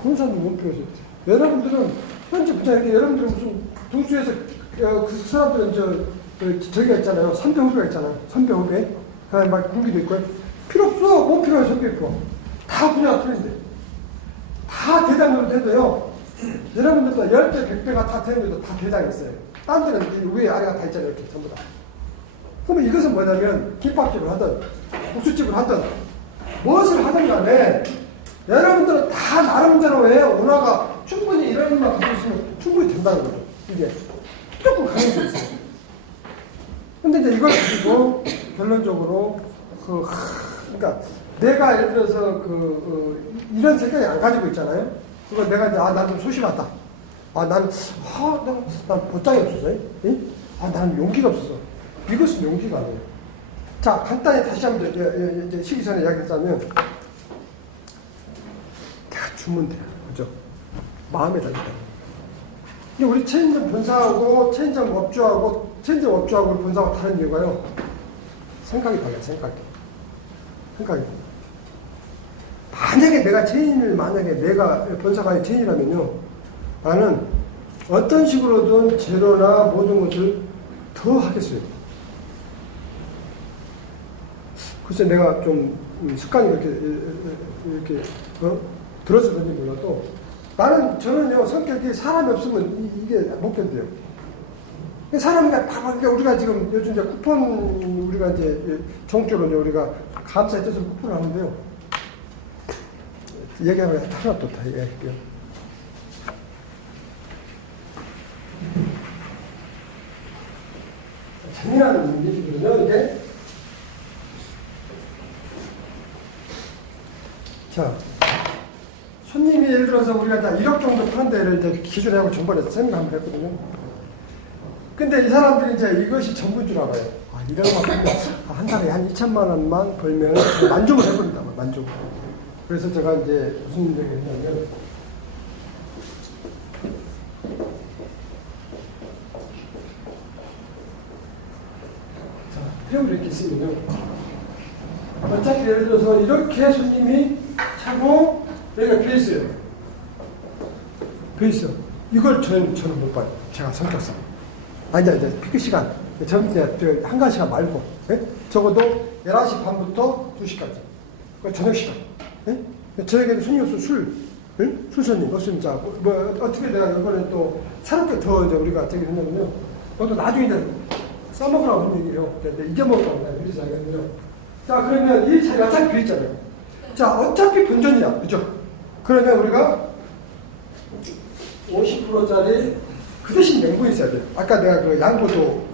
검사는 못 필요해서. 여러분들은 현재 부자 이렇게 여러분들은 무슨 동수에서 그 사람들은 저기가 있잖아요. 선배 후배가 있잖아요. 선배 후배. 그다음에 막 군기도 있고요. 필요 없어. 뭐 필요해 선배 있고. 다 분야가 틀린데. 다 대장으로 돼도요. 여러분들도 10배, 100배가 다 되는데도 다 대장이 있어요. 딴 데는 위에 아래가 다 있잖아요. 이렇게 전부 다. 그러면 이것은 뭐냐면 김밥집을 하든 국수집을 하든 무엇을 하든 간에 여러분들은 다 나름대로의 원화가 충분히 이런 일만 갖고 있으면 충분히 된다는 거죠. 이게 조금 가능성이 있어요. 근데 이제 이걸 가지고 결론적으로 그러니까 내가 예를 들어서 이런 생각이 안 가지고 있잖아요. 그걸 내가 이제 난 좀 소심하다. 난 보장이 없었어요. 나는 용기가 없었어. 이것은 용기가 아니에요. 자, 간단히 다시 한번 이제 쉬기 전에 이야기했자면, 다 주면 돼요. 그죠? 마음에 달렸다. 근데 우리 체인점 본사하고 체인점 업주하고 본사하고 다른 이유가요. 생각이 달라요. 생각이. 만약에 내가 본사가 아닌 체인이라면요. 나는 어떤 식으로든 재료나 모든 것을 더 하겠어요. 글쎄 내가 좀 습관이 이렇게 들어서 그런지 몰라도 저는요 성격이 사람이 없으면 이게 못 견뎌요. 사람이 그러니까 우리가 지금 요즘 이제 쿠폰 우리가 이제 정적으로 우리가 감사에 뜻으로 쿠폰을 하는데요. 얘기하면 하나 또 다 얘기할게요. 재미나는 얘기거든요. 이게 자, 손님이 예를 들어서 우리가 다 1억 정도 파는 데를 이제 기준에 하고 전번에 쌤이 한번 했거든요. 근데 이 사람들이 이제 이것이 전부인 줄 알아요. 아, 1억만 벌면 한 달에 한 2천만 원만 벌면 만족을 해버린다. 만족. 그래서 제가 이제 무슨 얘기를 했냐면, 자, 테이블 이렇게 있으면요. 어차피 예를 들어서 이렇게 손님이 차고 여기가 비어있어요. 비어있어. 이걸 저는 못 봐요. 제가 성격상. 이제 피크 시간. 이제 한가한 시간 말고. 예? 적어도 11시 반부터 2시까지. 그 저녁 시간. 예? 저에게도 손님 없으면 술 손님 없으면 자, 어떻게 내가 이번에 또 새롭게 더 이제 우리가 저기 했냐면요. 또 나중에 이제 써먹으라고 하는 얘기예요. 잊어먹으라고 해요. 우리 자기가. 자, 그러면 이 자리가 어차피 비었잖아요. 자, 어차피 본전이야. 그죠? 그러면 우리가 50%짜리 그 대신 명분이 있어야 돼요. 아까 내가 그 양보도,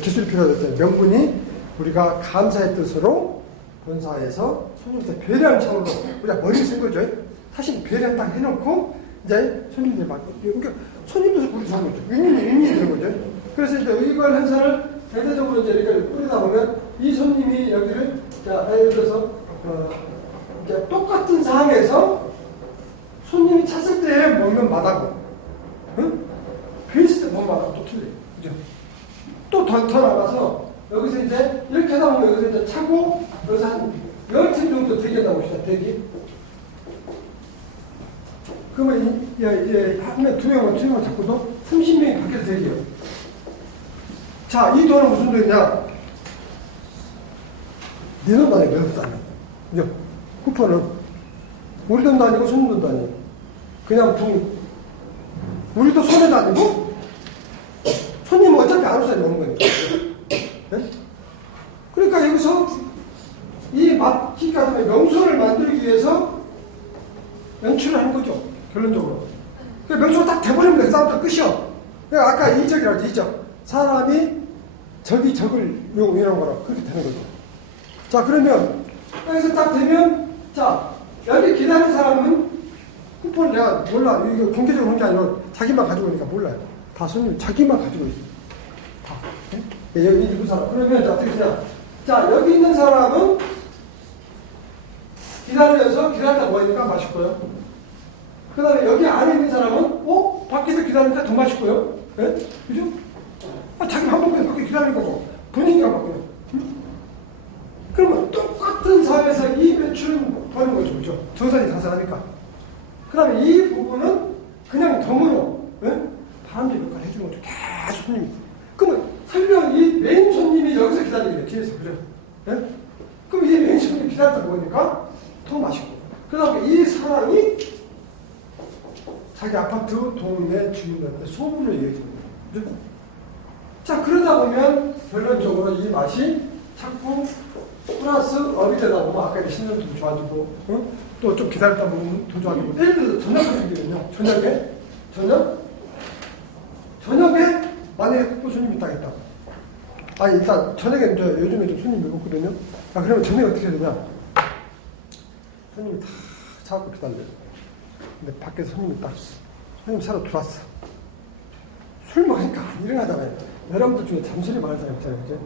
기술이 필요하다고 명분이 우리가 감사의 뜻으로 본사에서 손님한테 배려하는 차원으로 우리가 머리를 쓴 거죠. 사실 배려 딱 해놓고 이제 손님들 막, 그러니까 손님도 우리 좋은 거죠. 윈윈이 되는 거죠. 그래서 이제 의관 행사를 대대적으로 이제 이렇게 뿌리다 보면 이 손님이 여기를, 자, 예를 들어서, 이제 똑같은 상황에서 손님이 찼을 때 먹는 맛하고, 응? 비했을 때 먹는 맛하고 또 틀려요. 그죠? 또 더 나가서, 여기서 이제, 이렇게 하다 보면 여기서 이제 차고, 여기서 한 10팀 정도 대기한다고 봅시다, 대기. 그러면, 한 명, 두 명만 잡고도 30명이 밖에서 대기해요. 자, 이 돈은 무슨 돈이냐? 네 돈도 아니고 내 돈도 아니고. 그죠? 쿠폰은 우리 돈도 아니고 손님 돈도 아니고. 그냥 우리도 손해도 아니고 손님은 어차피 안 오서 먹는 거니까. 네? 그러니까 여기서 이 맛집가슴의 명소를 만들기 위해서 연출을 하는 거죠. 결론적으로. 명소가 딱 돼버리면 그 싸움부터 끝이요. 그러니까 아까 이적이라고 하죠. 이적. 사람이 적이 적을 이용하는 거라 그렇게 되는 거죠. 자, 그러면 여기서 딱 되면, 자, 여기 기다리는 사람은 쿠폰을 내가 몰라. 이거 공개적으로 한 게 아니라 자기만 가지고 오니까 몰라요. 다 손님 자기만 가지고 있어요. 다. 네? 여기 있는 사람. 그러면 자, 어떻게 되냐. 자, 여기 있는 사람은 기다리다 뭐하니까 맛있고요. 그 다음에 여기 안에 있는 사람은, 밖에서 기다리니까 더 맛있고요. 네? 그죠? 자기 밥 먹고 밖에 기다리는 거고. 분위기가 바뀌어요. 그러면 똑같은 사회에서 이 매출은 버는 거죠. 그죠? 정산이 가산하니까. 그 다음에 이 부분은 그냥 덤으로, 바람쥐 역할을 해주는 거죠. 계속 손님이. 그러면 설령 이 메인 손님이 여기서 기다리게 뒤에서. 그죠? 네? 그럼 이 메인 손님이 기다리다 보니까 더 맛있고. 그 다음에 이 사람이 자기 아파트 동네 주민들한테 소문을 이어지는 거예요. 그죠? 자, 그러다 보면 결론적으로 이 맛이 자꾸 플러스 업이 되다 보면 아까 신선도 좋아지고, 또 좀 기다렸다 보면 더 좋아지고. 예를 들어서 저녁 같은 경우는요. 저녁에 만약에 국보 손님이 딱 있다. 일단 저녁에 요즘에 좀 손님이 없거든요. 그러면 저녁에 어떻게 해야 되냐. 손님이 다 차갖고 기다려요. 근데 밖에서 손님 새로 들어왔어. 술 먹으니까 안 일어나잖아요. 여러분들 중에 잠소리 많은 사람 있잖아요. 그죠?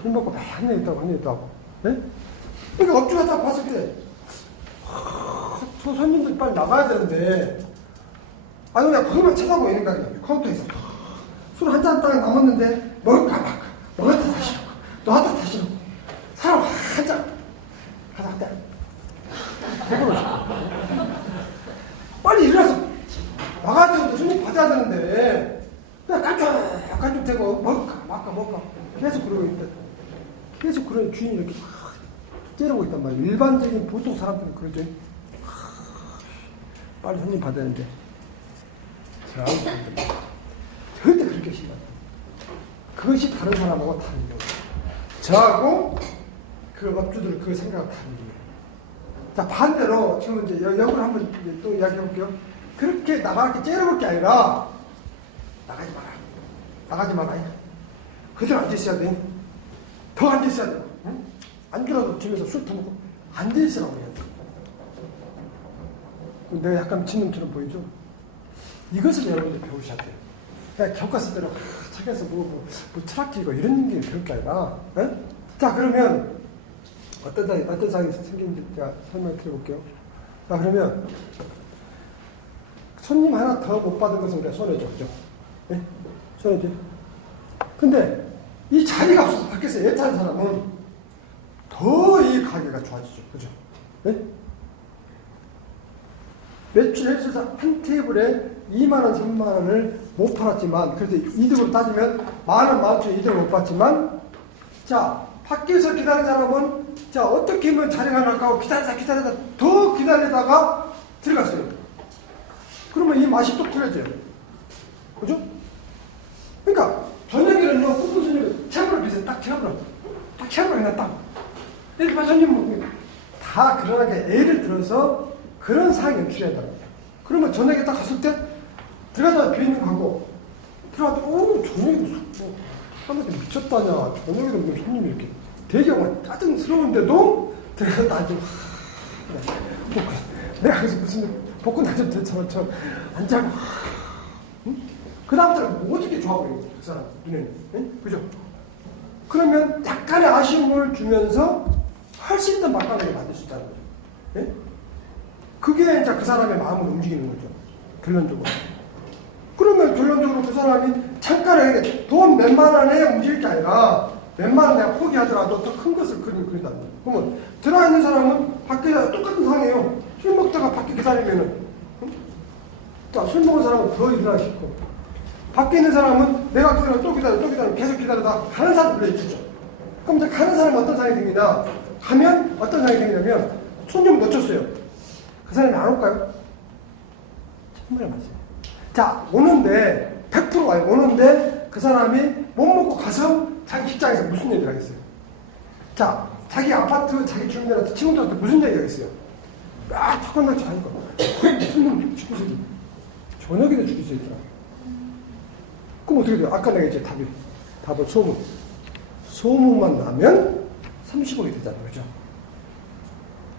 술 먹고 한 명 있다고, 한 명 있다고. 네? 그러니까 업주가 딱 봤을 때, 저 손님들 빨리 나가야 되는데, 그냥 거기만 쳐다보고 있는 거야. 카운터에서. 술 한 잔 딱 남았는데, 먹을까 말까. 먹었다 다시 먹고, 놔다 다시 먹고. 사람 한 잔. 가다. 빨리 일어나서 나가야 되는데, 손님 받아야 되는데, 그냥 깐죽깐죽 되고, 먹을까 말까. 계속 그러고 있다. 계속 그런 주인이 이렇게 째르고 있단 말이에요. 일반적인 보통 사람들은 그러죠. 빨리 손님 받아야 되는데. 절대 그렇게 싫어요. 그것이 다른 사람하고 다른 거예요. 저하고 그 업주들 그 생각은 다른 거예요. 자, 반대로 지금 이제 역으로 한번 이제 또 이야기해 볼게요. 그렇게 나가게 째려볼 게 아니라 나가지 마라. 그대로 앉아있어야 돼. 더 앉아있어야 돼. 응? 안주라도 집에서 술 더 먹고 앉아있으라고 해야 돼. 내가 약간 미친놈처럼 보이죠? 이것을 여러분들이 배우셔야 돼요. 그냥 교과서대로 책에서 뭐 철학기고 이런 게 배울 게 아니라. 에? 자, 그러면 어떤 상황이 생긴지 제가 설명을 드려볼게요. 자, 그러면 손님 하나 더 못 받은 것은 우리가 손해죠. 그죠? 예? 손해죠. 근데 이 자리가 없어서 밖에서 애타는 사람은 더 이 가게가 좋아지죠. 그죠? 예? 매출해서 한 테이블에 2만원, 3만원을 못 팔았지만, 그래서 이득으로 따지면 만원, 만원짜리 이득을 못 받지만, 자, 밖에서 기다리는 사람은, 자, 어떻게 하면 자리가 날까 하고 기다리다 더 기다리다가 들어갔어요. 그러면 이 맛이 또 틀려져요. 그죠? 그러니까, 저녁에는요, 꿈꾼 손님을 체험을 비슷해. 딱 체험을 그냥 딱. 이렇게 손님 다 그러하게 애를 들어서 그런 상황이 연출해야 된다. 그러면 저녁에 딱 갔을 때, 들어가다 비행기 가고, 들어가다, 저녁에도 사람들이 미쳤다냐. 저녁에도 무슨 손님이 이렇게 대기하고 짜증스러운데도 들어가다 아주, 내가 그래서 무슨 복근 나좀 대처럼 앉아고, 응? 그 다음부터는 어떻게 좋아보여요, 그 사람, 눈에는. 응? 그죠? 그러면 약간의 아쉬움을 주면서 훨씬 더 막강하게 만들 수 있다는 거죠. 예? 그게 이제 그 사람의 마음을 움직이는 거죠. 결론적으로. 그러면 결론적으로 그 사람이 잠깐에 돈 몇만 원에 움직일 게 아니라 몇만 원 내가 포기하더라도 더 큰 것을 그린다는 거예요. 그러면 들어와 있는 사람은 밖에 똑같은 상황이에요. 술 먹다가 밖에 기다리면은, 응? 자, 술 먹은 사람은 더 일어나기 싫고, 밖에 있는 사람은 내가 기다려 또 기다려 계속 기다리다 가는 사람 불러있죠. 그럼 이제 가는 사람은 어떤 상황이 생기냐? 가면 어떤 상황이 생기냐면 손님 놓쳤어요. 그 사람이 안 올까요? 정말 맞아요. 자, 오는데 100% 와요. 오는데 그 사람이 못 먹고 가서 자기 직장에서 무슨 얘기를 하겠어요? 자, 자기 아파트, 자기 주민들한테 친구들한테 무슨 얘기를 하겠어요? 턱한날치 하니까 무슨 놈 죽고 있어. 저녁에도 죽고 있어 있더라. 그럼 어떻게 돼요? 아까 내가 이제 답은 소문. 소문만 나면 30억이 되잖아요. 그죠?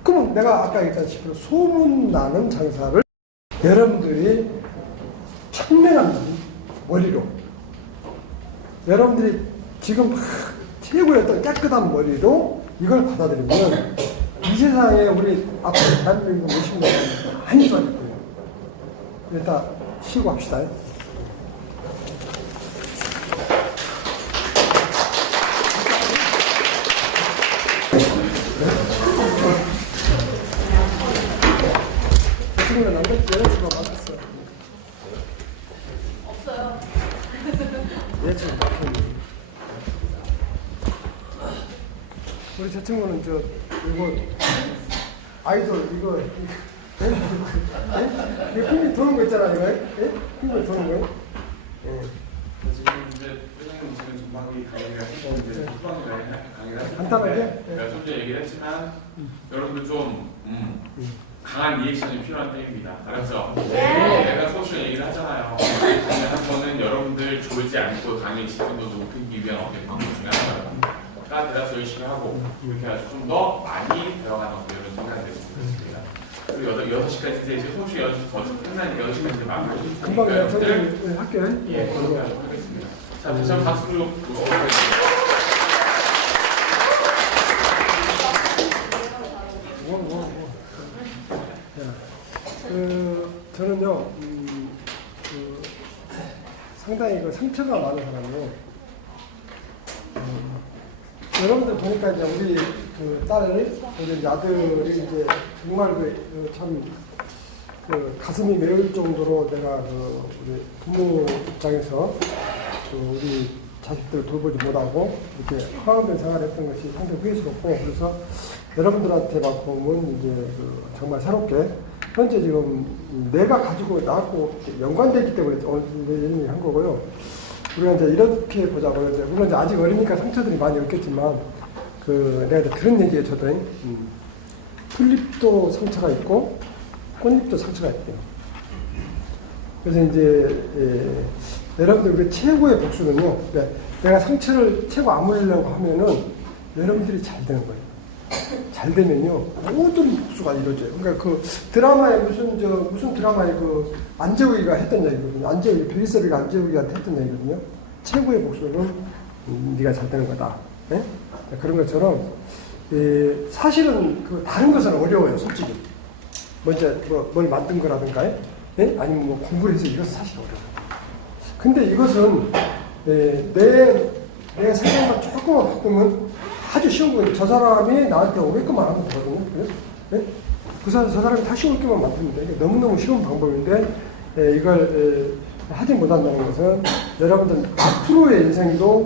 그러면 내가 아까 얘기했다시피 소문 나는 장사를 여러분들이 청명한 머리로, 여러분들이 지금 최고의 어떤 깨끗한 머리로 이걸 받아들이면 이 세상에 우리 앞으로 대한민국 몇십 년 많이 좋아질 거예요. 일단 쉬고 합시다. 친구는 여자친구가 많았어. 없어요. 여자친구 많겠네. 우리 저 친구는 이거 아이돌 이거 핑미 도는 거 있잖아 이거. 핑미 도는 거. 지금 이제 회장님 지금 전반기 강의를 하시고 이제 후반기 강의를 하시고 간단하게? 제가 좀 전에 얘기를 했지만 여러분들 좀 강한 리액션이 필요한 때입니다. 알았죠? 내가 소셜 얘기를 하잖아요. 강의 한 번은 여러분들 졸지 않고 강의 집중도도 높이기 위한 어떤 방법 중에 하나예요. 다 대답 열심히 하고 이렇게 해가지고 좀 더 많이 배워가는 어떤 이런 시간이 됐으면 좋겠습니다. 그리고 6시까지 이제 소셜 연습 더 끝나니까 6시까지 이제 마무리 금방 내가 해주시니까 저기 할게요. 예, 그렇게 하겠습니다. 자, 다시 한번 박수로 저는요, 상당히 상처가 많은 사람이에요. 여러분들 보니까 이제 우리 우리 이제 아들이 이제 정말 참 가슴이 메울 정도로 내가 우리 부모 입장에서 우리 자식들을 돌보지 못하고 이렇게 허황된 생활을 했던 것이 상당히 후회스럽고, 그래서 여러분들한테만큼은 이제 정말 새롭게 현재 지금 내가 가지고 나하고 연관되기 때문에 오늘 얘기를 한 거고요. 우리가 이제 이렇게 보자고요. 물론 이제 아직 어리니까 상처들이 많이 없겠지만, 내가 이제 들은 얘기에 저도 풀잎도 상처가 있고 꽃잎도 상처가 있대요. 그래서 이제 여러분들 최고의 복수는요. 내가 상처를 최고 아물려고 하면은 여러분들이 잘 되는 거예요. 잘 되면요 모든 복수가 이루어져요. 그러니까 그 드라마에 무슨 드라마에 그 안재욱이가 했던 얘기거든요. 안재욱이 베리서비가 안재욱이한테 했던 얘기거든요. 최고의 복수는 네가 잘 되는 거다. 예? 그런 것처럼 사실은 그 다른 것은 어려워요, 솔직히. 먼저 뭘 만든 거라든가, 예? 아니면 뭐 공부를 해서 이것은 사실 어려워요. 근데 이것은 내 생각만 조금만 바꾸면 아주 쉬운 거예요. 저 사람이 나한테 오게끔만 하면 되거든요. 예? 저 사람이 다시 오게끔만 만듭니다. 이게 너무너무 쉬운 방법인데 이걸 하지 못한다는 것은 여러분들 앞으로의 인생도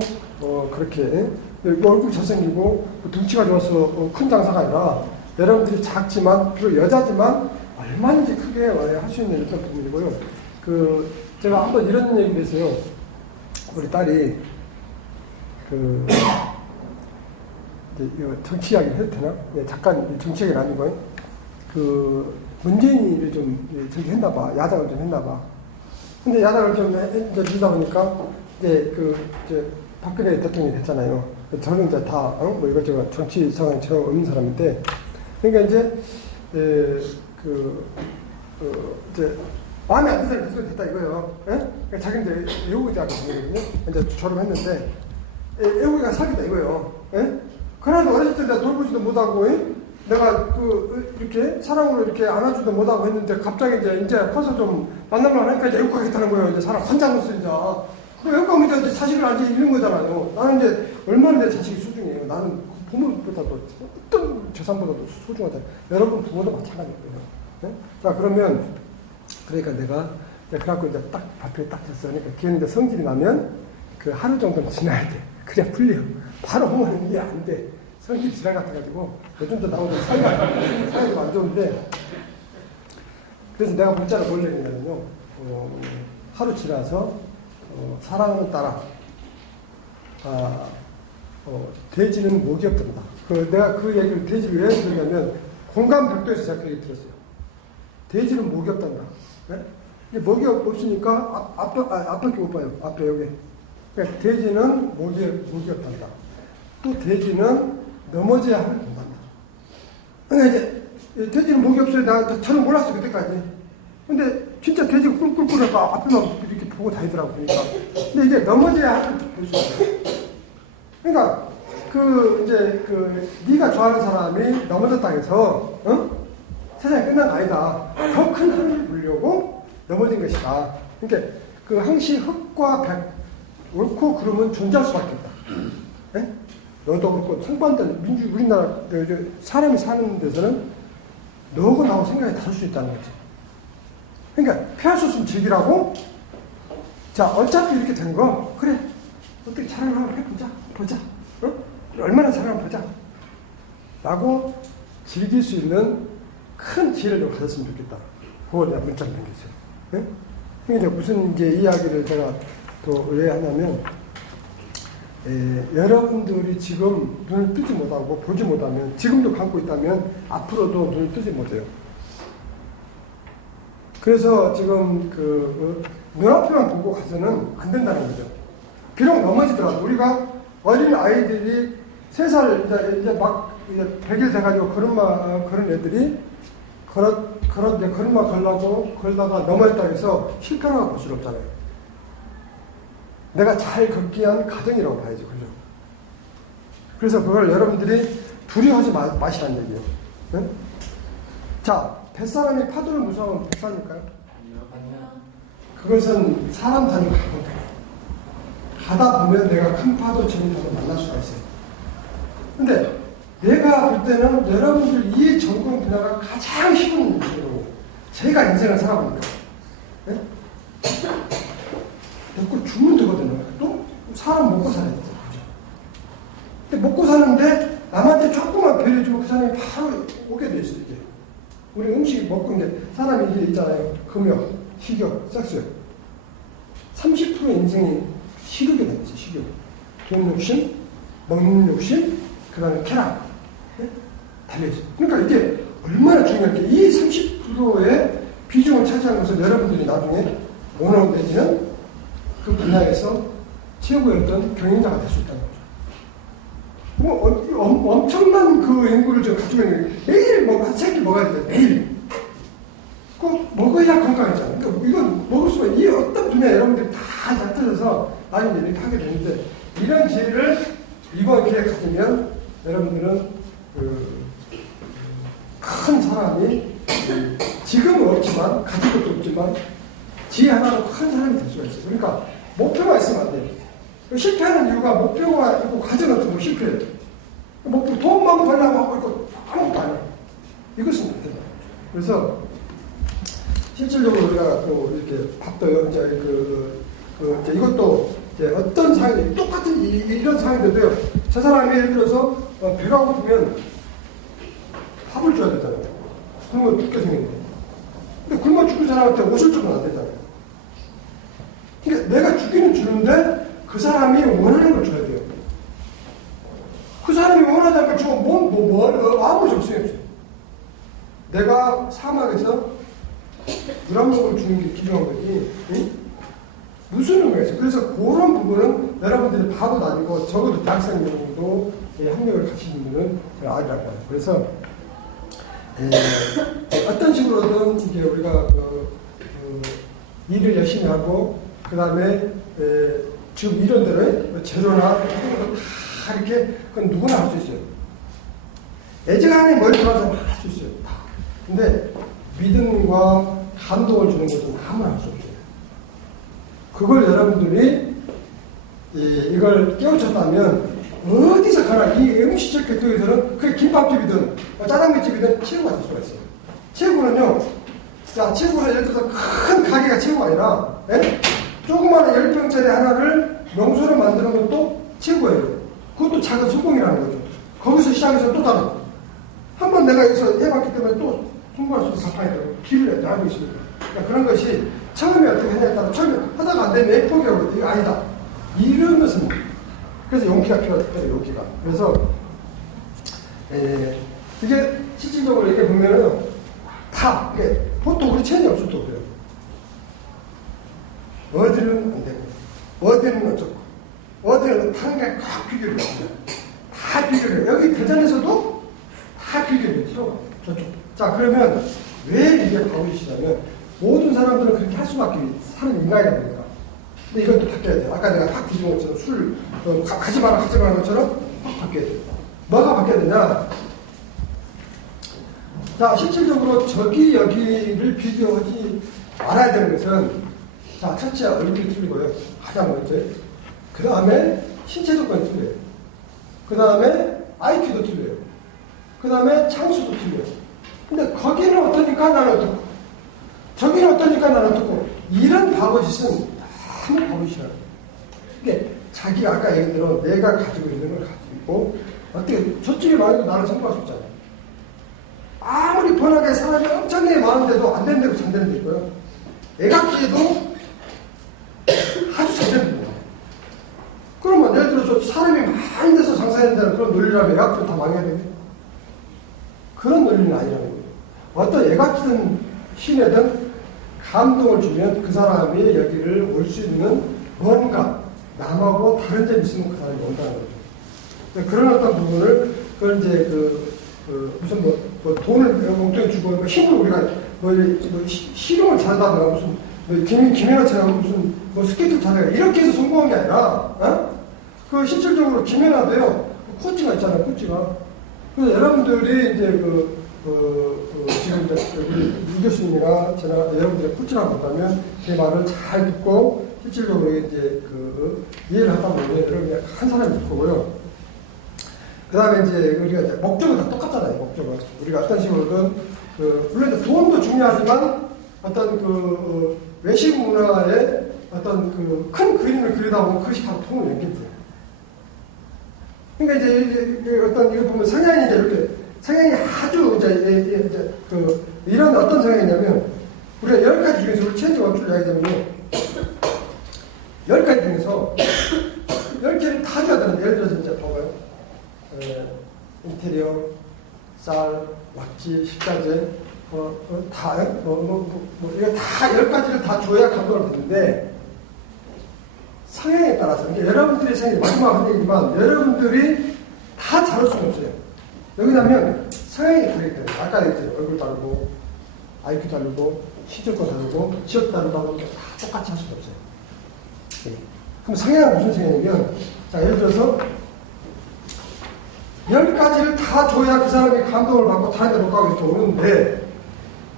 그렇게 얼굴 잘생기고 등치가 좋아서 큰 장사가 아니라 여러분들이 작지만 비록 여자지만 얼마든지 크게 할 수 있는 이런 부분이고요. 제가 한번 이런 얘기를 했어요. 우리 딸이 정치 이야기를 해도 되나? 잠깐 정치 이야기는 아니고요. 문재인이를 좀 저기 했나봐. 야당을 좀 했나봐. 근데 야당을 좀 해주다 보니까 이제 박근혜 대통령이 됐잖아요. 저는 이제 다 뭐 이것저것 정치 상황 전혀 없는 사람인데, 그러니까 이제 마음에 안 드는 사람이 됐다 이거예요. 예? 그러니까 자기는 이제 외국어 대학을 다니거든요. 이제 졸업했는데 외국어가 사기다 이거예요. 예? 그래도 어렸을 때 내가 돌보지도 못하고, 내가 이렇게 사랑으로 이렇게 안아주도 못하고 했는데 갑자기 이제 커서 좀 만나면 하니까 이제 외국 가겠다는 거예요. 이제 사람 환장으로 이제. 외국 가면 이제 자식을 안 잃는 거잖아요. 나는 이제 얼마나 내 자식이 소중해요. 나는 부모보다도 어떤 재산보다도 소중하잖아요. 여러분 부모도 마찬가지예요. 네? 자, 그러면 그러니까 내가 그래갖고 이제 딱 발표에 딱 됐어. 그러니까 걔는 이제 성질이 나면 그 하루 정도는 지나야 돼. 그래야 풀려. 바로 하면 이게 안 돼. 성질이 지나 같아가지고 요즘도 나오는 사이가 안 좋은데, 그래서 내가 문자를 뭘 내냐면요. 하루 지나서 사랑하는 딸아, 돼지는 목이 없단다. 내가 그 얘기를 돼지를 왜 들었냐면 공감벽도에서 제가 그 얘기 들었어요. 돼지는 목이 없단다. 네? 목이 없으니까 앞밖에 못 봐요. 앞에 여기. 그러니까 돼지는 목이 없단다. 또 돼지는 넘어져야 하는 공간다. 그러니까 이제 돼지는 목이 없어요. 저는 몰랐어요 그때까지. 근데 진짜 돼지가 꿀꿀꿀하니까 앞에만 이렇게 보고 다니더라고. 그러니까. 근데 이게 넘어져야 하는 볼수 있어요. 그러니까 네가 좋아하는 사람이 넘어졌다 해서 세상이 끝난 거 아니다. 더 큰 하늘을 보려고 넘어진 것이다. 그러니까 항시 흑과 백, 옳고 그름은 존재할 수밖에 없다. 네? 너도 그렇고 상반된 우리나라 사람이 사는 데서는 너하고 나하고 생각이 다를 수 있다는 거지. 그러니까 피할 수 없으면 즐기라고. 자, 어차피 이렇게 된 거 그래 어떻게 사랑을 한번 보자. 얼마나 사랑을 보자 라고 즐길 수 있는 큰 지혜를 좀 가졌으면 좋겠다. 그걸 내가 문자를 남겼어요. 네? 그러니까 무슨 이야기를 제가 또 왜 하냐면, 여러분들이 지금 눈을 뜨지 못하고 보지 못하면, 지금도 감고 있다면 앞으로도 눈을 뜨지 못해요. 그래서 지금 눈앞에만 보고 가서는 안 된다는 거죠. 비록 넘어지더라도 우리가 어린 아이들이 3살 이제 막 100일 돼가지고 그런 애들이 걸음마 걸다가 넘어졌다 해서 실패라고 볼 수는 없잖아요. 내가 잘 걷기 위한 가정이라고 봐야지, 그죠? 그래서 그걸 여러분들이 두려워하지 마시라는 얘기예요. 네? 자, 뱃사람이 파도를 무서워하면 뱃사람일까요? 아니요. 그것은 사람 단위가 가다 보면 내가 큰 파도처럼 만날 수가 있어요. 근데 내가 볼 때는 여러분들 이 전공 분야가 가장 쉬운 문제로 제가 인생을 살아보니까, 네? 먹고 죽으면 되거든요. 또 사람 먹고 살아야 되죠. 근데 먹고 사는데 남한테 조금만 배려주면 그 사람이 바로 오게 돼 있어요. 이게 우리 음식 먹고 있는데 사람이 이게 있잖아요. 금욕, 식욕, 섹스. 30% 인생이 식욕이 되는 거죠. 식욕. 돈 욕심, 먹는 욕심, 그 다음에 쾌락. 네? 달려있어요. 그러니까 이게 얼마나 중요한게, 이 30%의 비중을 차지하는 것을 여러분들이 나중에 오너 내지는 그 분야에서 최고의 어떤 경영자가 될 수 있다는 거죠. 엄청난 그 인구를 좀 가지고 있는 매일 한 3끼 먹어야 돼요. 매일. 꼭 먹어야 건강하잖아요. 그러니까 이건 먹을 수가 이 어떤 분야에 여러분들이 다 잡혀서 나중에 이렇게 하게 되는데 이런 지혜를 이번 기회에 가지면 여러분들은 큰 사람이 지금은 없지만 가진 것도 없지만 지혜 하나로 큰 사람이 될 수가 있어요. 그러니까 목표가 있으면 안 돼요. 실패하는 이유가 목표가 있고 과정 없으면 실패해요. 목표 돈만 벌려고 하고 있고 아무것도 안 해요. 이것은 안 돼요. 그래서 실질적으로 우리가 또 이렇게 밥도 이제 이제 이것도 이제 어떤 상황이 똑같은 이런 상황인데도요. 저 사람이 예를 들어서 배가 고프면 밥을 줘야 되잖아요. 굶어 죽게 생겼는데. 근데 굶어 죽은 사람한테 옷을 주면 안 되잖아요. 그러니까 내가 주기는 주는데 그 사람이 원하는 걸 줘야 돼요. 그 사람이 원하는 걸 주면 아무 적성이 없어요. 내가 사막에서 물 한 모금 주는 게 필요한 거지. 응? 무슨 의미가 있어요? 그래서 그런 부분은 여러분들이 바보도 아니고 적어도 대학생 정도 학력을 가지신 분은 알이라고 해요. 그래서 어떤 식으로든 이제 우리가 일을 열심히 하고 그 다음에 지금 이런 대로 재료나 이런 것도 다 이렇게 그건 누구나 할 수 있어요. 애정하는 머리 들어가서 할 수 있어요. 다. 근데 믿음과 감동을 주는 것은 아무나 할 수 없어요. 그걸 여러분들이 이걸 깨우쳤다면 어디서 가나 이 음식적 격투에서는 그게 김밥집이든 짜장면집이든 최고가 될 수가 있어요. 최고는요. 자, 최고는 예를 들어서 큰 가게가 최고가 아니라 조그마한 10평짜리 하나를 명소로 만드는 것도 최고예요. 그것도 작은 성공이라는 거죠. 거기서 시작해서 또 다른 한번 내가 여기서 해봤기 때문에 또 성공할 수 있는 가파야 되고 길을 알고 있습니다. 그러니까 그런 것이 처음에 어떻게 했냐에 따라 처음에 하다가 안 되면 포기하고 이거 아니다. 이런 것은 그래서 용기가 필요해요. 용기가. 그래서 이게 실질적으로 이렇게 보면은 다 이게 보통 우리 체험이 없을 때 그래요. 어디는 안 되고 어디는 어쩌고 어디는 다른 게 꽉 비교를 해요. 다 비교를 해요. 여기 대전에서도 다 비교를 해요. 저쪽. 자, 그러면 왜 이게 바보이시냐면 모든 사람들은 그렇게 할 수밖에 사는 인간이다 보니까. 근데 이건 또 바뀌어야 돼요. 아까 내가 확 뒤진 것처럼 술 가지 마라 것처럼 확 바뀌어야 돼요. 뭐가 바뀌어야 되냐? 자, 실질적으로 저기 여기를 비교하지 말아야 되는 것은 자, 첫째 얼굴이 틀리고요. 가장 먼저. 그 다음에 신체 조건이 틀려요. 그 다음에 IQ도 틀려요. 그 다음에 장수도 틀려요. 근데 거기는 어떠니까 나는 어떻고 저기는 어떠니까 나는 어떻고 이런 바보짓은 너무 바보짓이라는 거예요. 이게 자기가 아까 얘기대로 내가 가지고 있는 걸 가지고 있고 어떻게 저쪽에 많아도 나는 성공할 수 없잖아요. 아무리 번하게 사람이 엄청나게 많은데도 안 되는 데고 잘 되는 데 있고요. 애각지에도 아주 잘 되는 데입니다. 그러면 예를 들어서 사람이 많은 데서 장사해야 된다는 그런 논리라면 애각지는 다 망해야 되겠네. 그런 논리는 아니라는 거예요. 어떤 애각지든 신에든 감동을 주면 그 사람이 여기를 올 수 있는 뭔가 남하고 다른 점이 있으면 그 사람이 온다는 거죠. 그런 어떤 부분을 그걸 이제 무슨 뭐 돈을 엉뚱히 주고 힘을 우리가 실용을 잘하다가 무슨 김연아처럼 무슨 스케이트 잘해가 이렇게 해서 성공한 게 아니라 그 실질적으로 김연아도요 코치가 있잖아요. 코치가. 그래서 여러분들이 이제 지금 이제 우리 유 교수님이나 제가 여러분들의 코치라고 한다면 제 말을 잘 듣고 실질적으로 이제 이해를 하다 보면 여러분이 한 사람이 될 거고요. 그 다음에 이제 우리가 이제 목적은 다 똑같잖아요. 목적은 우리가 어떤 식으로든 물론 돈도 중요하지만 어떤 외식 문화의 어떤 큰 그림을 그리다 보면 그것이 바로 돈을 연결돼요. 그러니까 이제 어떤 이거 보면 성향이 이제 이렇게 성향이 아주 이제 이런 어떤 성향이냐면 우리가 10가지 중에서 우리 체인지 원줄을 이야기하자면 10가지 중에서 10개를 다 줘야 되는데 예를 들어서 이제 봐봐요. 인테리어, 쌀, 왁지, 식자재, 이거 다 10가지를 다 줘야 감동을 받는데 성향에 따라서, 그러니까 여러분들의 성향이 마지막 한 얘기지만 여러분들이 다 다 다를 수는 없어요. 여기냐면 성향이 다르기 때문에 아까 얘기했죠. 얼굴 다르고 IQ 다르고 시적도 다르고 지역 다르다고 다 똑같이 할 수는 없어요. 네. 그럼 성향은 무슨 성향이냐면 자 예를 들어서 10가지를 다 줘야 그 사람이 감동을 받고 다른 데로 가고 이렇게 오는데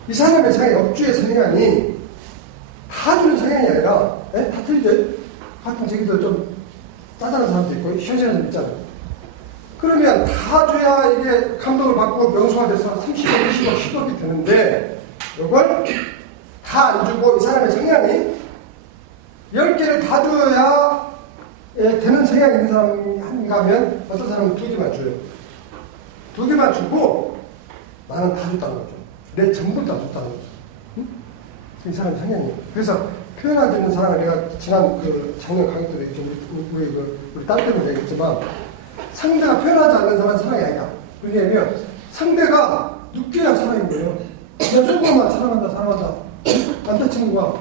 이 사람의 성향, 업주의 성향이 다 주는 성향이 아니라 다 틀리죠? 같은 저기도 좀 짜잘한 사람도 있고 시원시원한 사람도 있잖아요. 그러면 다 줘야 이게 감동을 받고 명수가 돼서 30억, 20억, 10억이 되는데 이걸 다 안 주고 이 사람의 성향이 10개를 다 줘야 되는 성향이 있는 사람이 한가 하면 어떤 사람은 2개만 줘요. 2개만 주고 나는 다 줬다는 거죠. 내 전부 다 줬다는 거죠. 응? 이 사람의 성향이에요. 그래서 표현하지 않는 사람을 내가 지난 작년 강의 때 우리 딸 때문에 얘기했지만 상대가 표현하지 않는 사람은 사랑이 아니다. 왜냐하면 상대가 느껴야 사랑인 거예요. 그냥 조금만 사랑한다. 남자친구가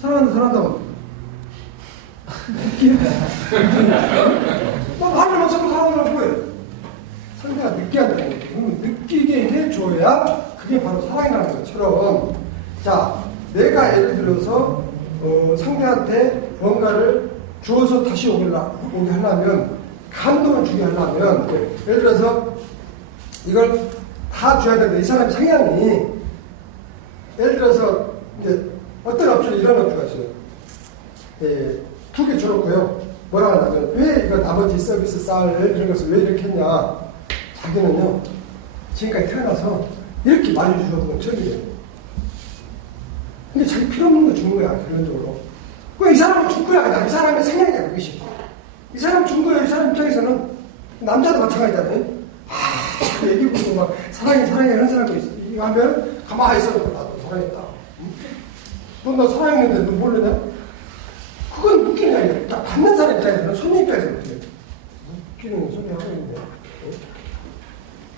사랑한다고 말을 못하고 사랑하는 거예요. 상대가 느끼한다는 거예요. 그러면 느끼게 해줘야 그게 바로 사랑이라는 것처럼 자 내가 예를 들어서 상대한테 뭔가를 주어서 다시 오게 하려면 감동을 주게 하려면 예를 들어서 이걸 다 줘야 되는데 이 사람의 성향이 예를 들어서 이제 어떤 업주는 이런 업주가 있어요. 2개 줘놓고요. 뭐라고 하냐면 왜 이거 나머지 서비스 쌀 이런 것을 왜 이렇게 했냐. 자기는요 지금까지 태어나서 이렇게 많이 주셔본 건 처음이에요. 근데 자기 필요 없는 거 주는 거야 결론적으로. 이 사람은 준 거야 그냥 이 사람의 성향이야 그것이. 이 사람 준 거예요. 이 사람 입장에서는 남자도 마찬가지잖아요. 얘기해보고 막 사랑해 이런 사람이 이거 하면 가만히 있어도 나도 사랑했다. 너 사랑했는데 너 모르냐? 그건 웃기는 게 아니라 딱 받는 사람 입장에서는 손님 입장에서는 어떻게 해요? 웃기는 소리 하고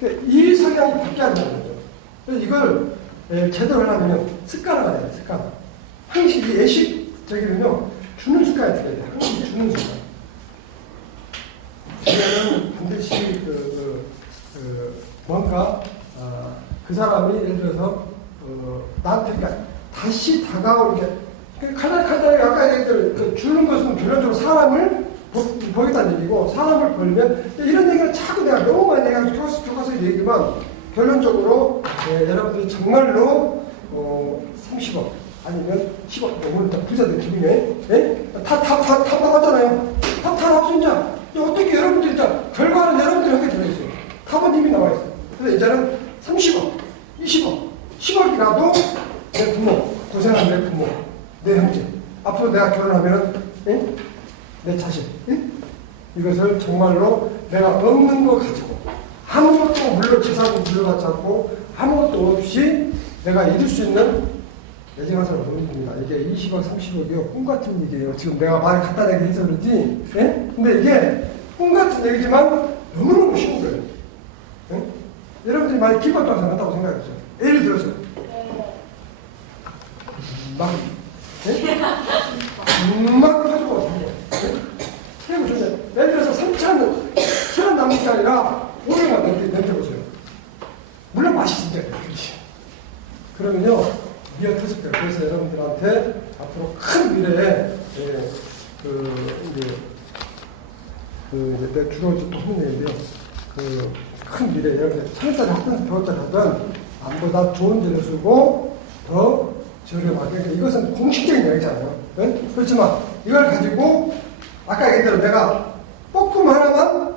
있는데 이 성향이 바뀌어야 한다는 거죠. 그래서 이걸 제대로 하려면 습관화가 돼요. 습관. 항상 이 예식 저기는요 주는 습관이 들어야 돼요. 항상 주는 습관. 그러면 반드시 뭔가 그 사람이 예를 들어서 나한테 그러니까 다시 다가오게 칼날칼날하게 아까 얘기했던 주는 것은 결론적으로 사람을 보겠다는 얘기고 사람을 벌면 이런 얘기를 자꾸 내가 너무 많이 해가지고 교과서 얘기지만 결론적으로 여러분들이 정말로 30억 아니면 10억 오늘 다 부자들 기분에 다 나왔잖아요. 다 나왔으니까 어떻게 여러분들이 결과는 여러분들이 하게 되어있어요. 답은 이미 나와있어요. 그래서 이제는 30억, 20억, 10억이라도 내 부모, 고생한 내 부모, 내 형제 앞으로 내가 결혼하면 내 자식 이것을 정말로 내가 없는 거 가지고 아무것도 물론 재산을 물려받지 않고 아무것도 없이 내가 이룰 수 있는 예정한 사람을 보여줍니다. 이게 20억, 30억이요. 꿈같은 얘기예요. 지금 내가 말을 간단하게 해서 그런지 근데 이게 꿈같은 얘기지만 너무너무 쉬운 거예요. 여러분들이 많이 기밥도 한다고 생각해보세요. 예를 들어서 막 가지고 와서 예를 들어서 3,000원 남는 게 아니라 500원 넘겨보세요. 물론 맛이 진짜 그렇지. 그러면요 미어 터질 거예요. 그래서 여러분들한테 앞으로 큰 미래에 내가 주로 또 하는 얘기인데요. 큰 미래 여러분들 1,000원짜리 하든 100원짜리 하든 남보다 좋은 재료 쓰고 더 저렴하게. 그러니까 이것은 공식적인 이야기잖아요. 네? 그렇지만 이걸 가지고 아까 얘기한 대로 내가 볶음 하나만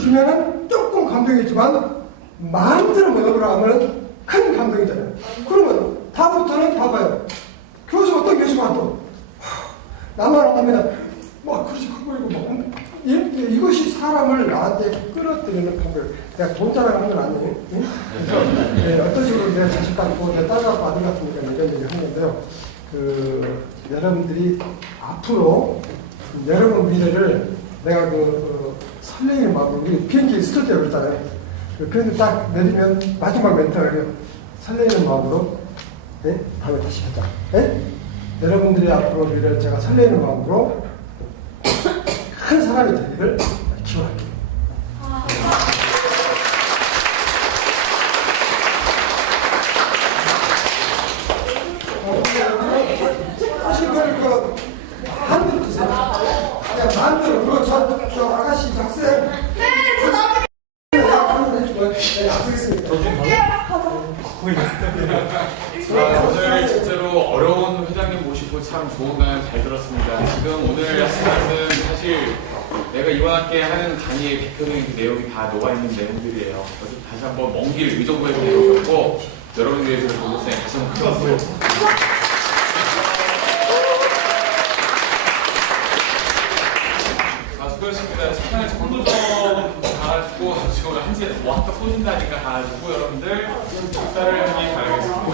주면은 조금 감동이지만 마음대로 먹으라 하면 큰 감동이잖아요. 그러면 다음부터는 봐봐요. 교수 어떤 교수가 또 나만 하면 막 그렇지 그거이고 막 이것이 사람을 나한테 끌어들이는 방법. 내가 돈 자랑하는 건 아니에요. 그래서 어떤 식으로 내 자식 같고 내 딸 같고 아들 같으니까 이런 얘기 하는 건데요. 여러분들이 앞으로 여러분 미래를 내가 설레이는 마음으로 우리 비행기 스튜디오 그랬잖아요. 비행기 딱 내리면 마지막 멘트가 그래요. 설레이는 마음으로 다음에 다시 하자. 여러분들이 앞으로 미래를 제가 설레이는 마음으로 큰 사람이 되기를 기원합니다. 강의에 대표적인 그 내용이 다 녹아있는 내용들이에요. 그래서 다시 한번 먼 길 의정부에서 내려오셨고 여러분들에 대해서 보고서 다시 한번 큰 박수. 수고하셨습니다. 착한 홍보점 가가지고 지금 한 시에 왔다 쏘신다니까 가가지고 여러분들 식사를 하길 바라겠습니다.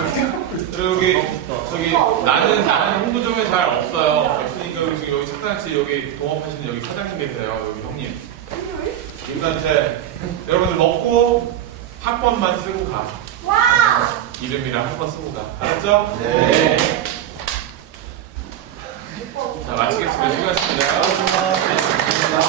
그리고 저기 나는 홍보점에 잘 없어요. 없으니까 여기 착장치 여기 동업하시는 여기 사장님 계세요. 여기 형님. 이분한테 여러분들 먹고 학번만 쓰고 가. 이름이랑 학번 쓰고 가. 알았죠? 네. 자 마치겠습니다. 수고하셨습니다.